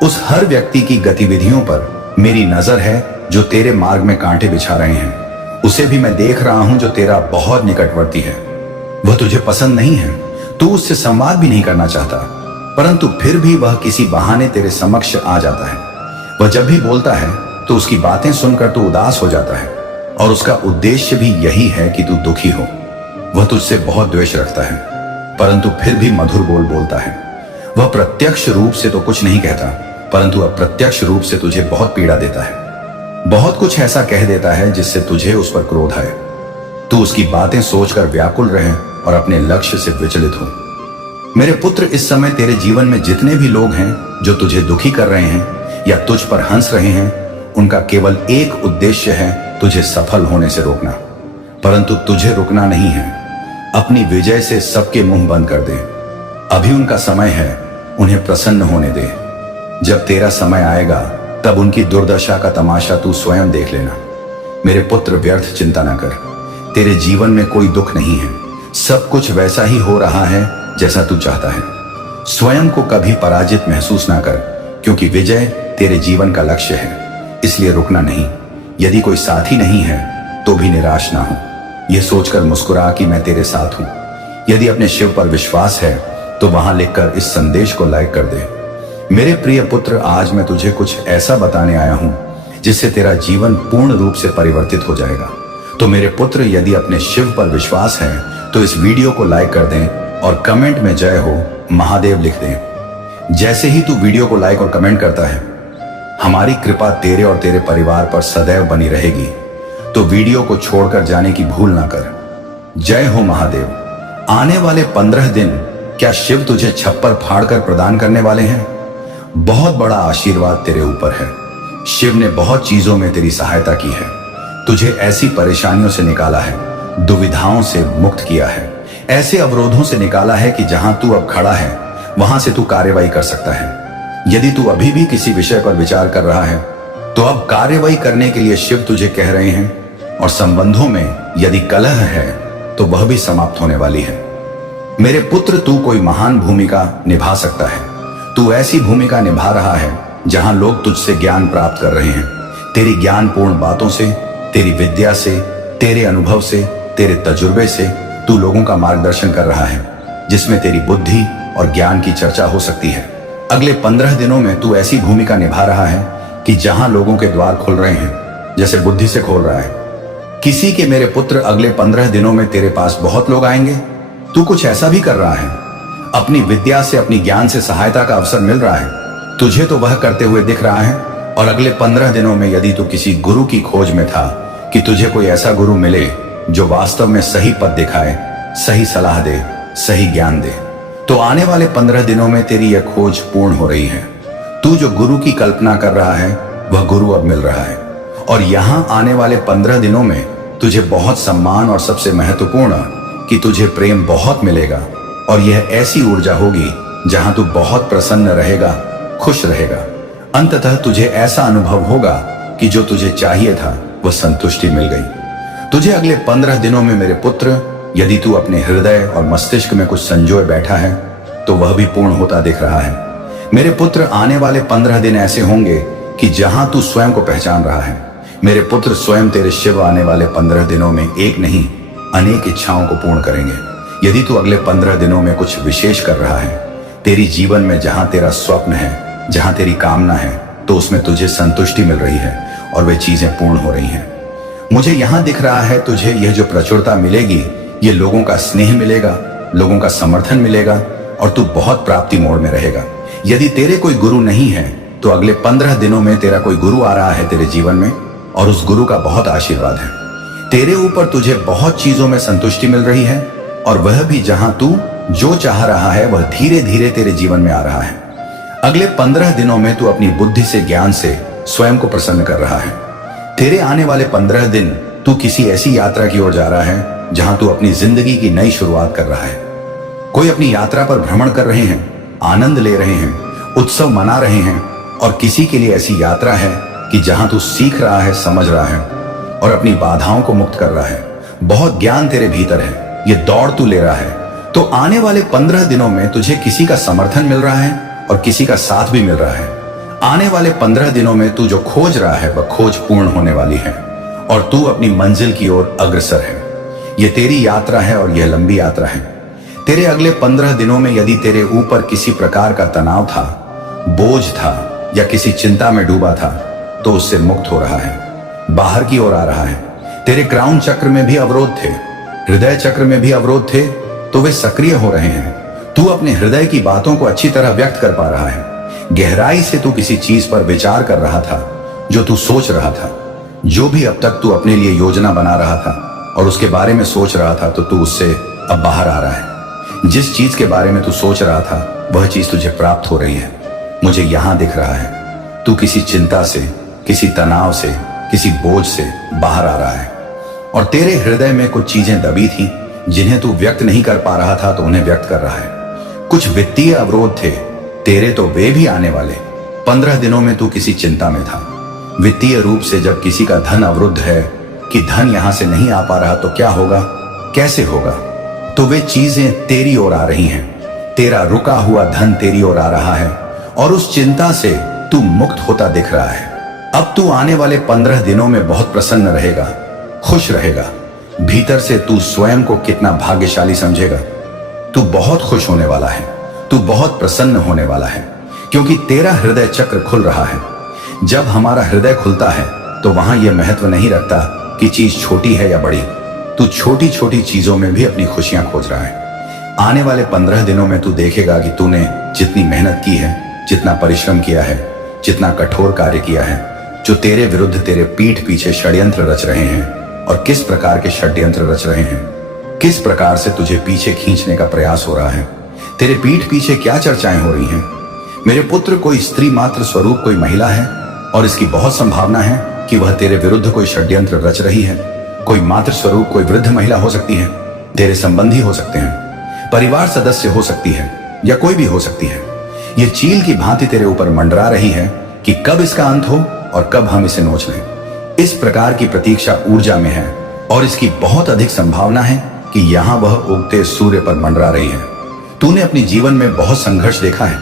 उस हर व्यक्ति की गतिविधियों पर मेरी नजर है जो तेरे मार्ग में कांटे बिछा रहे हैं। उसे भी मैं देख रहा हूं जो तेरा बहुत निकटवर्ती है। वह तुझे पसंद नहीं है, तू उससे संवाद भी नहीं करना चाहता, परंतु फिर भी वह किसी बहाने तेरे समक्ष आ जाता है। वह जब भी बोलता है तो उसकी बातें सुनकर तू उदास हो जाता है, और उसका उद्देश्य भी यही है कि तू दुखी हो। वह तुझसे बहुत द्वेष रखता है, परंतु फिर भी मधुर बोल बोलता है। वह प्रत्यक्ष रूप से तो कुछ नहीं कहता, परंतु अप्रत्यक्ष रूप से तुझे बहुत पीड़ा देता है। बहुत कुछ ऐसा कह देता है जिससे तुझे उस पर क्रोध आए। तू उसकी बातें सोचकर व्याकुल रहे और अपने लक्ष्य से विचलित हो। मेरे पुत्र, इस समय तेरे जीवन में जितने भी लोग हैं जो तुझे दुखी कर रहे हैं या तुझ पर हंस रहे हैं, उनका केवल एक उद्देश्य है, तुझे सफल होने से रोकना। परंतु तुझे रुकना नहीं है। अपनी विजय से सबके मुंह बंद कर दे। अभी उनका समय है, उन्हें प्रसन्न होने दे। जब तेरा समय आएगा तब उनकी दुर्दशा का तमाशा तू स्वयं देख लेना। मेरे पुत्र, व्यर्थ चिंता न कर। तेरे जीवन में कोई दुख नहीं है। सब कुछ वैसा ही हो रहा है जैसा तू चाहता है। स्वयं को कभी पराजित महसूस ना कर, क्योंकि विजय तेरे जीवन का लक्ष्य है। इसलिए रुकना नहीं। यदि कोई साथी नहीं है तो भी निराश ना हो। यह सोचकर मुस्कुरा कि मैं तेरे साथ हूं। यदि अपने शिव पर विश्वास है तो वहां लिखकर इस संदेश को लाइक कर दे। मेरे प्रिय पुत्र, आज मैं तुझे कुछ ऐसा बताने आया हूं जिससे तेरा जीवन पूर्ण रूप से परिवर्तित हो जाएगा। तो मेरे पुत्र, यदि अपने शिव पर विश्वास है तो इस वीडियो को लाइक कर दें और कमेंट में जय हो महादेव लिख दें। जैसे ही तू वीडियो को लाइक और कमेंट करता है, हमारी कृपा तेरे और तेरे परिवार पर सदैव बनी रहेगी। तो वीडियो को छोड़कर जाने की भूल ना कर। जय हो महादेव। आने वाले 15 दिन क्या शिव तुझे छप्पर फाड़कर प्रदान करने वाले हैं? बहुत बड़ा आशीर्वाद तेरे ऊपर है। शिव ने बहुत चीजों में तेरी सहायता की है, तुझे ऐसी परेशानियों से निकाला है, दुविधाओं से मुक्त किया है, ऐसे अवरोधों से निकाला है कि जहां तू अब खड़ा है वहां से तू कार्यवाही कर सकता है। यदि तू अभी भी किसी विषय पर विचार कर रहा है तो अब कार्यवाही करने के लिए शिव तुझे कह रहे हैं, और संबंधों में यदि कलह है तो वह भी समाप्त होने वाली है। मेरे पुत्र, तू कोई महान भूमिका निभा सकता है। तू ऐसी भूमिका निभा रहा है जहां लोग तुझसे ज्ञान प्राप्त कर रहे हैं। तेरी ज्ञानपूर्ण बातों से, तेरी विद्या से, तेरे अनुभव से, तेरे तजुर्बे से तू लोगों का मार्गदर्शन कर रहा है, जिसमें तेरी बुद्धि और ज्ञान की चर्चा हो सकती है। अगले 15 दिनों में तू ऐसी भूमिका निभा रहा है कि जहां लोगों के द्वार खुल रहे हैं जैसे बुद्धि से खोल रहा है। किसी के मेरे पुत्र, अगले 15 दिनों में तेरे पास बहुत लोग आएंगे। तू कुछ ऐसा भी कर रहा है, अपनी विद्या से, अपनी ज्ञान से सहायता का अवसर मिल रहा है। तुझे तो वह करते हुए दिख रहा है। और अगले 15 दिनों में यदि तू किसी गुरु की खोज में था कि तुझे कोई ऐसा गुरु मिले जो वास्तव में सही पद दिखाए, सही सलाह दे, सही ज्ञान दे, तो आने वाले 15 दिनों में तेरी यह खोज पूर्ण हो रही है। तू जो गुरु की कल्पना कर रहा है वह गुरु अब मिल रहा है। और यहां आने वाले 15 दिनों में तुझे बहुत सम्मान, और सबसे महत्वपूर्ण कि तुझे प्रेम बहुत मिलेगा। और यह ऐसी ऊर्जा होगी जहां तू बहुत प्रसन्न रहेगा, खुश रहेगा। अंततः तुझे ऐसा अनुभव होगा कि जो तुझे चाहिए था वह संतुष्टि मिल गई। तुझे अगले 15 दिनों में मेरे पुत्र, यदि तू अपने हृदय और मस्तिष्क में कुछ संजोए बैठा है तो वह भी पूर्ण होता दिख रहा है। मेरे पुत्र, आने वाले 15 दिन ऐसे होंगे कि जहां तू स्वयं को पहचान रहा है। मेरे पुत्र, स्वयं तेरे शिव आने वाले 15 दिनों में एक नहीं, अनेक इच्छाओं को पूर्ण करेंगे। यदि तू अगले 15 दिनों में कुछ विशेष कर रहा है, तेरी जीवन में जहां तेरा स्वप्न है, जहां तेरी कामना है, तो उसमें तुझे संतुष्टि मिल रही है और वे चीजें पूर्ण हो रही हैं। मुझे यहां दिख रहा है तुझे यह जो प्रचुरता मिलेगी, ये लोगों का स्नेह मिलेगा, लोगों का समर्थन मिलेगा, और तू बहुत प्राप्ति मोड़ में रहेगा। यदि तेरे कोई गुरु नहीं है तो अगले 15 दिनों में तेरा कोई गुरु आ रहा है तेरे जीवन में, और उस गुरु का बहुत आशीर्वाद है तेरे ऊपर। तुझे बहुत चीजों में संतुष्टि मिल रही है, और वह भी जहां तू जो चाह रहा है वह धीरे धीरे तेरे जीवन में आ रहा है। अगले 15 दिनों में तू अपनी बुद्धि से, ज्ञान से स्वयं को प्रसन्न कर रहा है। तेरे आने वाले 15 दिन तू किसी ऐसी यात्रा की ओर जा रहा है जहां तू अपनी जिंदगी की नई शुरुआत कर रहा है। कोई अपनी यात्रा पर भ्रमण कर रहे हैं, आनंद ले रहे हैं, उत्सव मना रहे हैं, और किसी के लिए ऐसी यात्रा है कि जहां तू सीख रहा है, समझ रहा है और अपनी बाधाओं को मुक्त कर रहा है। बहुत ज्ञान तेरे भीतर है, ये दौड़ तू ले रहा है। तो आने वाले 15 दिनों में तुझे किसी का समर्थन मिल रहा है और किसी का साथ भी मिल रहा है। आने वाले 15 दिनों में तू जो खोज रहा है वह खोज पूर्ण होने वाली है, और तू अपनी मंजिल की ओर अग्रसर है। यह तेरी यात्रा है और यह लंबी यात्रा है। तेरे अगले 15 दिनों में यदि तेरे ऊपर किसी प्रकार का तनाव था, बोझ था, या किसी चिंता में डूबा था, तो उससे मुक्त हो रहा है, बाहर की ओर आ रहा है। तेरे क्राउन चक्र में भी अवरोध थे, हृदय चक्र में भी अवरोध थे, तो वे सक्रिय हो रहे हैं। तू अपने हृदय की बातों को अच्छी तरह व्यक्त कर पा रहा है। गहराई से तू किसी चीज पर विचार कर रहा था, जो तू सोच रहा था, जो भी अब तक तू अपने लिए योजना बना रहा था और उसके बारे में सोच रहा था, तो तू उससे अब बाहर आ रहा है। जिस चीज के बारे में तू सोच रहा था वह चीज तुझे प्राप्त हो रही है। मुझे यहां दिख रहा है तू किसी चिंता से, किसी तनाव से, किसी बोझ से बाहर आ रहा है, और तेरे हृदय में कुछ चीजें दबी थी जिन्हें तू व्यक्त नहीं कर पा रहा था, तो उन्हें व्यक्त कर रहा है। कुछ वित्तीय अवरोध थे तेरे, तो वे भी आने वाले। 15 दिनों में तू किसी चिंता में था। वित्तीय रूप से जब किसी का धन अवरुद्ध है कि धन यहां से नहीं आ पा रहा, तो क्या होगा, कैसे होगा, तो वे चीजें तेरी ओर आ रही हैं। तेरा रुका हुआ धन तेरी ओर आ रहा है, और उस चिंता से तू मुक्त होता दिख रहा है। अब तू आने वाले 15 दिनों में बहुत प्रसन्न रहेगा, खुश रहेगा। भीतर से तू स्वयं को कितना भाग्यशाली समझेगा। तू बहुत खुश होने वाला है, तू बहुत प्रसन्न होने वाला है, क्योंकि तेरा हृदय चक्र खुल रहा है। जब हमारा हृदय खुलता है तो वहां यह महत्व नहीं रखता कि चीज छोटी है या बड़ी। तू छोटी छोटी चीजों में भी अपनी खुशियां खोज रहा है। आने वाले 15 दिनों में तू देखेगा कि तूने जितनी मेहनत की है, जितना परिश्रम किया है, जितना कठोर कार्य किया है, जो तेरे विरुद्ध तेरे पीठ पीछे षड्यंत्र रच रहे हैं, और किस प्रकार के षड्यंत्र रच रहे हैं, किस प्रकार से तुझे पीछे खींचने का प्रयास हो रहा है। तेरे पीठ पीछे क्या चर्चाएं हो रही हैं। मेरे पुत्र, कोई स्त्री मात्र स्वरूप कोई महिला है, और इसकी बहुत संभावना है कि वह तेरे विरुद्ध कोई षड्यंत्र रच रही है। कोई मात्र स्वरूप कोई वृद्ध महिला हो सकती है, तेरे संबंधी हो सकते हैं, परिवार सदस्य हो सकती है, या कोई भी हो सकती है। यह चील की भांति तेरे ऊपर मंडरा रही है कि कब इसका अंत हो और कब हम इसे नोच लें। इस प्रकार की प्रतीक्षा ऊर्जा में है, और इसकी बहुत अधिक संभावना है कि यहां वह उगते सूर्य पर मंडरा रही है। तूने अपने जीवन में बहुत संघर्ष देखा है,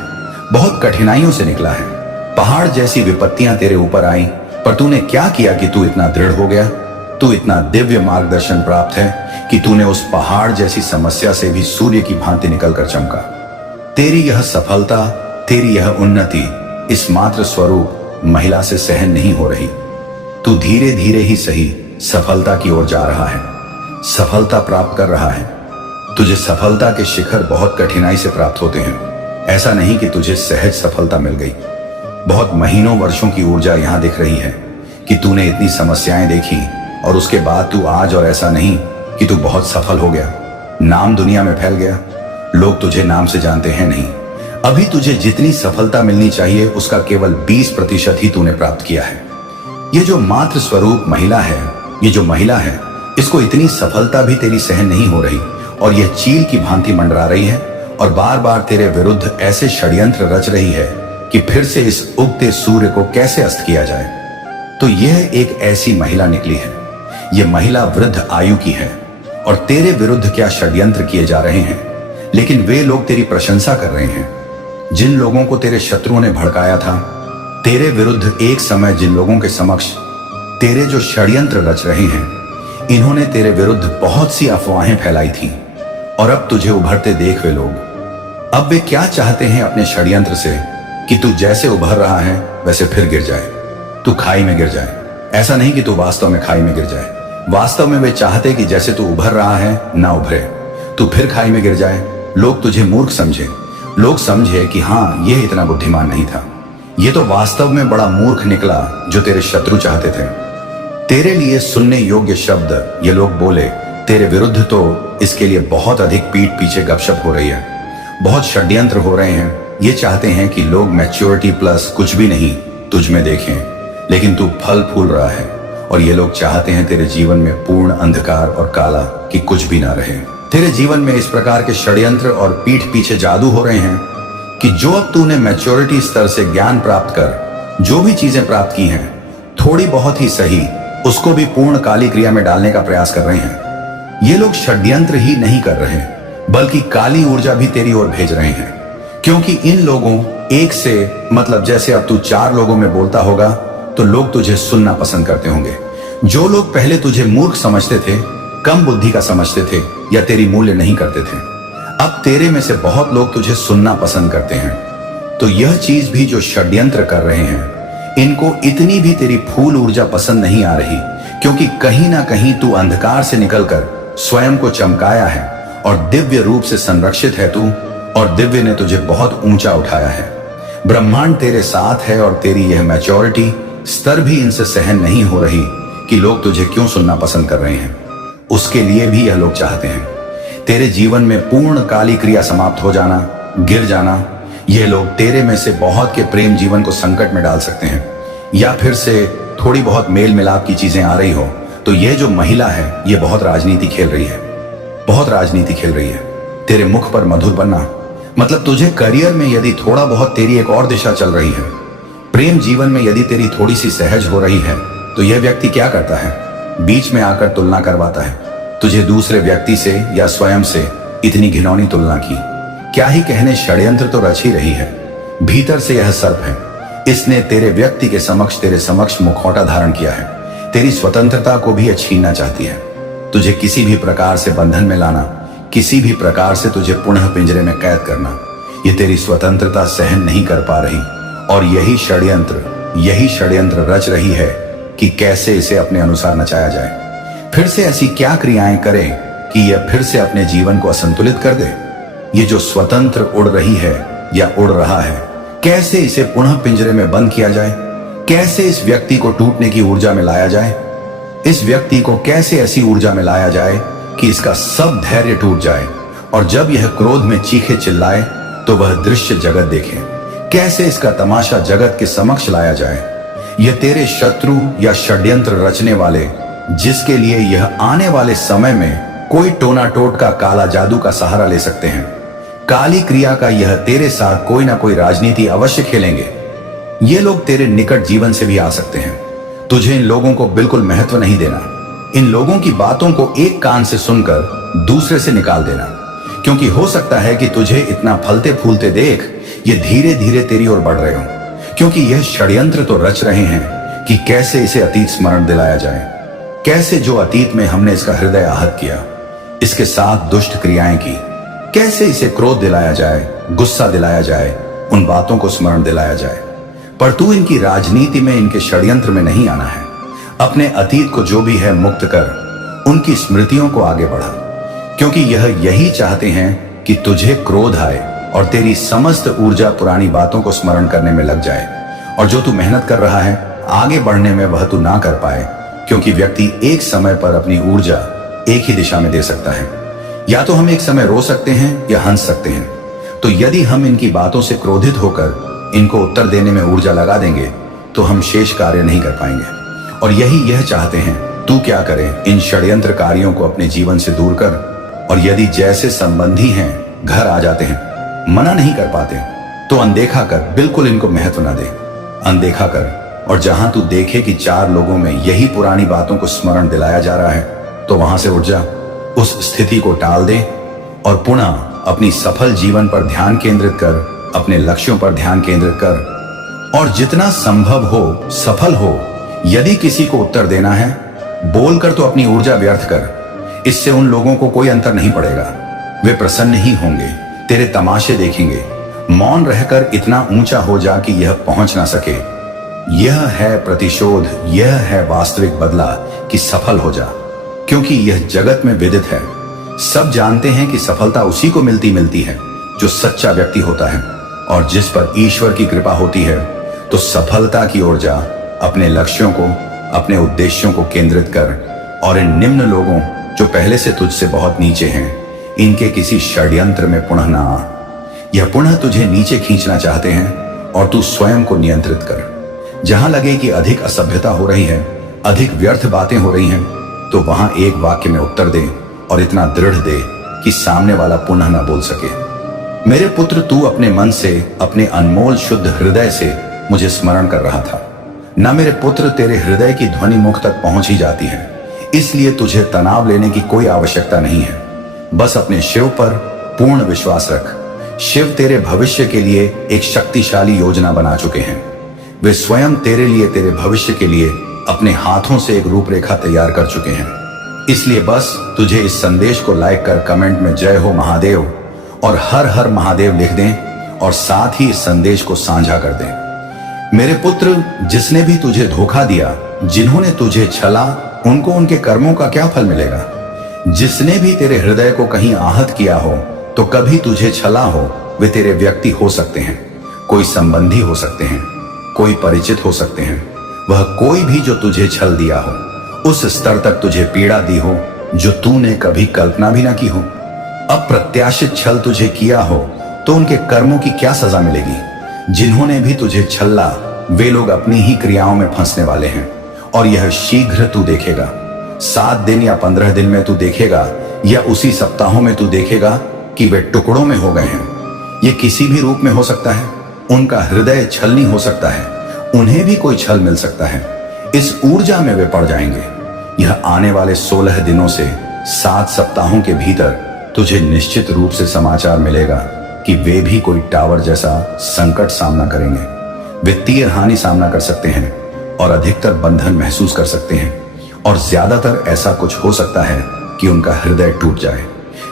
बहुत कठिनाइयों से निकला है। पहाड़ जैसी विपत्तियां तेरे ऊपर आई, पर तूने क्या किया कि तू इतना दृढ़ हो गया। तू इतना दिव्य मार्गदर्शन प्राप्त है कि तूने उस पहाड़ जैसी समस्या से भी सूर्य की भांति निकलकर चमका। तेरी यह सफलता, तेरी यह उन्नति इस मात्र स्वरूप महिला से सहन नहीं हो रही। तू धीरे धीरे ही सही सफलता की ओर जा रहा है, सफलता प्राप्त कर रहा है। तुझे सफलता के शिखर बहुत कठिनाई से प्राप्त होते हैं। ऐसा नहीं कि तुझे सहज सफलता मिल गई। बहुत महीनों वर्षों की ऊर्जा यहां दिख रही है कि तूने इतनी समस्याएं देखी, और उसके बाद तू आज, और ऐसा नहीं कि तू बहुत सफल हो गया, नाम दुनिया में फैल गया। लोग तुझे नाम से जानते हैं नहीं। अभी तुझे जितनी सफलता मिलनी चाहिए उसका केवल 20% ही तूने प्राप्त किया है। ये जो मात्र स्वरूप महिला है, ये जो महिला है, इसको इतनी सफलता भी तेरी सहन नहीं हो रही, और यह चील की भांति मंडरा रही है, और बार बार तेरे विरुद्ध ऐसे षड्यंत्र रच रही है कि फिर से इस उगते सूर्य को कैसे अस्त किया जाए। तो यह एक ऐसी महिला निकली है। यह महिला वृद्ध आयु की है, और तेरे विरुद्ध क्या षड्यंत्र किए जा रहे हैं, लेकिन वे लोग तेरी प्रशंसा कर रहे हैं। जिन लोगों को तेरे शत्रुओं ने भड़काया था, तेरे विरुद्ध एक समय जिन लोगों के समक्ष तेरे जो षड्यंत्र रच रहे हैं, इन्होंने तेरे विरुद्ध बहुत सी अफवाहें फैलाई थी, और अब तुझे उभरते देख वे लोग, अब वे क्या चाहते हैं अपने षड्यंत्र से कि तू जैसे उभर रहा है वैसे फिर गिर जाए, तू खाई में गिर जाए। ऐसा नहीं कि तू वास्तव में खाई में गिर जाए, वास्तव में वे चाहते कि जैसे तू उभर रहा है ना उभरे, तू फिर खाई में गिर जाए। लोग तुझे मूर्ख समझे, लोग समझे कि हाँ, यह इतना बुद्धिमान नहीं था, ये तो वास्तव में बड़ा मूर्ख निकला जो तेरे शत्रु चाहते थे। तेरे लिए सुनने योग्य शब्द ये लोग बोले तेरे विरुद्ध, तो इसके लिए बहुत अधिक पीठ पीछे गपशप हो रही है, बहुत षड्यंत्र हो रहे हैं। ये चाहते हैं कि लोग मैच्योरिटी प्लस कुछ भी नहीं तुझ में देखें, लेकिन तू फल फूल रहा है, और ये लोग चाहते हैं तेरे जीवन में पूर्ण अंधकार और काला कि कुछ भी ना रहे। तेरे जीवन में इस प्रकार के षड्यंत्र और पीठ पीछे जादू हो रहे हैं कि जो अब तूने मैच्योरिटी स्तर से ज्ञान प्राप्त कर जो भी चीजें प्राप्त की हैं, थोड़ी बहुत ही सही, उसको भी पूर्ण काली क्रिया में डालने का प्रयास कर रहे हैं। ये लोग षड्यंत्र ही नहीं कर रहे, बल्कि काली ऊर्जा भी तेरी ओर भेज रहे हैं, क्योंकि इन लोगों एक से मतलब जैसे अब तू 4 लोगों में बोलता होगा तो लोग तुझे सुनना पसंद करते होंगे। जो लोग पहले तुझे मूर्ख समझते थे, कम बुद्धि का समझते थे, या तेरी मूल्य नहीं करते थे, अब तेरे में से बहुत लोग तुझे सुनना पसंद करते हैं। तो यह चीज भी जो षड्यंत्र कर रहे हैं, इनको इतनी भी तेरी फूल ऊर्जा पसंद नहीं आ रही, क्योंकि कहीं ना कहीं तू अंधकार से निकलकर स्वयं को चमकाया है, और दिव्य रूप से संरक्षित है तू, और दिव्य ने तुझे बहुत ऊंचा उठाया है। ब्रह्मांड तेरे साथ है, और तेरी यह मैच्योरिटी स्तर भी इनसे सहन नहीं हो रही कि लोग तुझे क्यों सुनना पसंद कर रहे हैं। उसके लिए भी यह लोग चाहते हैं तेरे जीवन में पूर्ण काली क्रिया समाप्त हो जाना, गिर जाना। यह लोग तेरे में से बहुत के प्रेम जीवन को संकट में डाल सकते हैं, या फिर से थोड़ी बहुत मेल मिलाप की चीजें आ रही हो तो यह जो महिला है यह बहुत राजनीति खेल रही है, बहुत राजनीति खेल रही है। तेरे मुख पर मधुर बनना मतलब तुझे करियर में यदि थोड़ा बहुत तेरी एक और दिशा चल रही है, प्रेम जीवन में यदि तेरी थोड़ी सी सहज हो रही है, तो यह व्यक्ति क्या करता है, बीच में आकर तुलना करवाता है तुझे दूसरे व्यक्ति से या स्वयं से। इतनी घिनौनी तुलना की क्या ही कहने, षड्यंत्र तो रच ही रही है। भीतर से यह सर्प है, इसने तेरे व्यक्ति के समक्ष तेरे समक्ष मुखौटा धारण किया है। तेरी स्वतंत्रता को भी छीनना चाहती है, तुझे किसी भी प्रकार से बंधन में लाना, किसी भी प्रकार से तुझे पुनः पिंजरे में कैद करना। ये तेरी स्वतंत्रता सहन नहीं कर पा रही और यही षड्यंत्र रच रही है कि कैसे इसे अपने अनुसार नचाया जाए। फिर से ऐसी क्या क्रियाएं करे कि यह फिर से अपने जीवन को असंतुलित कर दे। ये जो स्वतंत्र उड़ रही है या उड़ रहा है, कैसे इसे पुनः पिंजरे में बंद किया जाए, कैसे इस व्यक्ति को टूटने की ऊर्जा में लाया जाए, इस व्यक्ति को कैसे ऐसी ऊर्जा में लाया जाए कि इसका सब धैर्य टूट जाए और जब यह क्रोध में चीखे चिल्लाए तो वह दृश्य जगत देखे। कैसे इसका तमाशा जगत के समक्ष लाया जाए। यह तेरे शत्रु या षड्यंत्र रचने वाले, जिसके लिए यह आने वाले समय में कोई टोना टोट का काला जादू का सहारा ले सकते हैं। काली क्रिया का यह तेरे साथ कोई ना कोई राजनीति अवश्य खेलेंगे। ये लोग तेरे निकट जीवन से भी आ सकते हैं। तुझे इन लोगों को बिल्कुल महत्व नहीं देना। इन लोगों की बातों को एक कान से सुनकर दूसरे से निकाल देना, क्योंकि हो सकता है कि तुझे इतना फलते फूलते देख ये धीरे धीरे तेरी ओर बढ़ रहे हो, क्योंकि यह षड्यंत्र तो रच रहे हैं कि कैसे इसे अतीत स्मरण दिलाया जाए, कैसे जो अतीत में हमने इसका हृदय आहत किया, इसके साथ दुष्ट क्रियाएं की, कैसे इसे क्रोध दिलाया जाए, गुस्सा दिलाया जाए, उन बातों को स्मरण दिलाया जाए। पर तू इनकी राजनीति में, इनके षड्यंत्र में नहीं आना है। अपने अतीत को जो भी है मुक्त कर, उनकी स्मृतियों को आगे बढ़ा, क्योंकि यह यही चाहते हैं कि तुझे क्रोध आए और तेरी समस्त ऊर्जा पुरानी बातों को स्मरण करने में लग जाए, और जो तू मेहनत कर रहा है आगे बढ़ने में वह तू ना कर पाए, क्योंकि व्यक्ति एक समय पर अपनी ऊर्जा एक ही दिशा में दे सकता है। या तो हम एक समय रो सकते हैं या हंस सकते हैं। तो यदि हम इनकी बातों से क्रोधित होकर इनको उत्तर देने में ऊर्जा लगा देंगे तो हम शेष कार्य नहीं कर पाएंगे। और यह चाहते हैं। तू क्या करे, इन षड्यंत्रकारियों को अपने जीवन से दूर कर, और यदि जैसे संबंधी हैं घर आ जाते हैं, मना नहीं कर पाते, तो अनदेखा कर, बिल्कुल इनको महत्व न दे, अनदेखा कर। और जहां तू देखे कि 4 लोगों में यही पुरानी बातों को स्मरण दिलाया जा रहा है, तो वहां से उठ जा, उस स्थिति को टाल दे और पुनः अपनी सफल जीवन पर ध्यान केंद्रित कर, अपने लक्ष्यों पर ध्यान केंद्रित कर, और जितना संभव हो सफल हो। यदि किसी को उत्तर देना है, बोलकर तो अपनी ऊर्जा व्यर्थ कर। इससे उन लोगों को कोई अंतर नहीं पड़ेगा। वे प्रसन्न ही होंगे, तेरे तमाशे देखेंगे। मौन रहकर इतना ऊंचा हो जा कि यह पहुंच ना सके। यह है प्रतिशोध, यह है वास्तविक बदला कि सफल हो जा, क्योंकि यह जगत में विदित है। सब जानते हैं कि सफलता उसी को मिलती है जो सच्चा व्यक्ति होता है, और जिस पर ईश्वर की कृपा होती है। तो सफलता की ओर जा, अपने लक्ष्यों को, अपने उद्देश्यों को केंद्रित कर, और इन निम्न लोगों जो पहले से तुझसे बहुत नीचे हैं, इनके किसी षड्यंत्र में पुनः ना आ। यह पुनः तुझे नीचे खींचना चाहते हैं, और तू स्वयं को नियंत्रित कर। जहां लगे कि अधिक असभ्यता हो रही है, अधिक व्यर्थ बातें हो रही हैं, तो वहां एक वाक्य में उत्तर दे, और इतना दृढ़ दे कि सामने वाला पुनः ना बोल सके। मेरे पुत्र, तू अपने मन से, अपने अनमोल शुद्ध हृदय से मुझे स्मरण कर रहा था ना। मेरे पुत्र, तेरे हृदय की ध्वनि मुख तक पहुंच ही जाती है, इसलिए तुझे तनाव लेने की कोई आवश्यकता नहीं है। बस अपने शिव पर पूर्ण विश्वास रख। शिव तेरे भविष्य के लिए एक शक्तिशाली योजना बना चुके हैं। वे स्वयं तेरे लिए, तेरे भविष्य के लिए अपने हाथों से एक रूपरेखा तैयार कर चुके हैं। इसलिए बस तुझे इस संदेश को लाइक कर कमेंट में जय हो महादेव और हर हर महादेव लिख दें, और साथ ही इस संदेश को साझा कर दें। मेरे पुत्र, जिसने भी तुझे धोखा दिया, जिन्होंने तुझे छला, उनको उनके कर्मों का क्या फल मिलेगा। जिसने भी तेरे हृदय को कहीं आहत किया हो, तो कभी तुझे छला हो, वे तेरे व्यक्ति हो सकते हैं, कोई संबंधी हो सकते हैं, कोई परिचित हो सकते हैं। वह कोई भी जो तुझे छल दिया हो, उस स्तर तक तुझे पीड़ा दी हो जो तूने कभी कल्पना भी ना की हो। अप्रत्याशित छल तुझे किया हो तो उनके कर्मों की क्या सजा मिलेगी। जिन्होंने भी तुझे छल्ला, वे लोग अपनी ही क्रियाओं में फंसने वाले हैं, और यह शीघ्र तू देखेगा। 7 दिन या 15 दिन में तू देखेगा, या उसी सप्ताहों में तू देखेगा कि वे टुकड़ों में हो गए हैं। ये किसी भी रूप में हो सकता है। उनका हृदय छलनी हो सकता है, उन्हें भी कोई छल मिल सकता है। इस ऊर्जा में वे पड़ जाएंगे। यह आने वाले 16 दिनों से 7 सप्ताहों के भीतर तुझे निश्चित रूप से समाचार मिलेगा कि वे भी कोई टावर जैसा संकट सामना करेंगे। वित्तीय हानि सामना कर सकते हैं और अधिकतर बंधन महसूस कर सकते हैं, और ज्यादातर ऐसा कुछ हो सकता है कि उनका हृदय टूट जाए,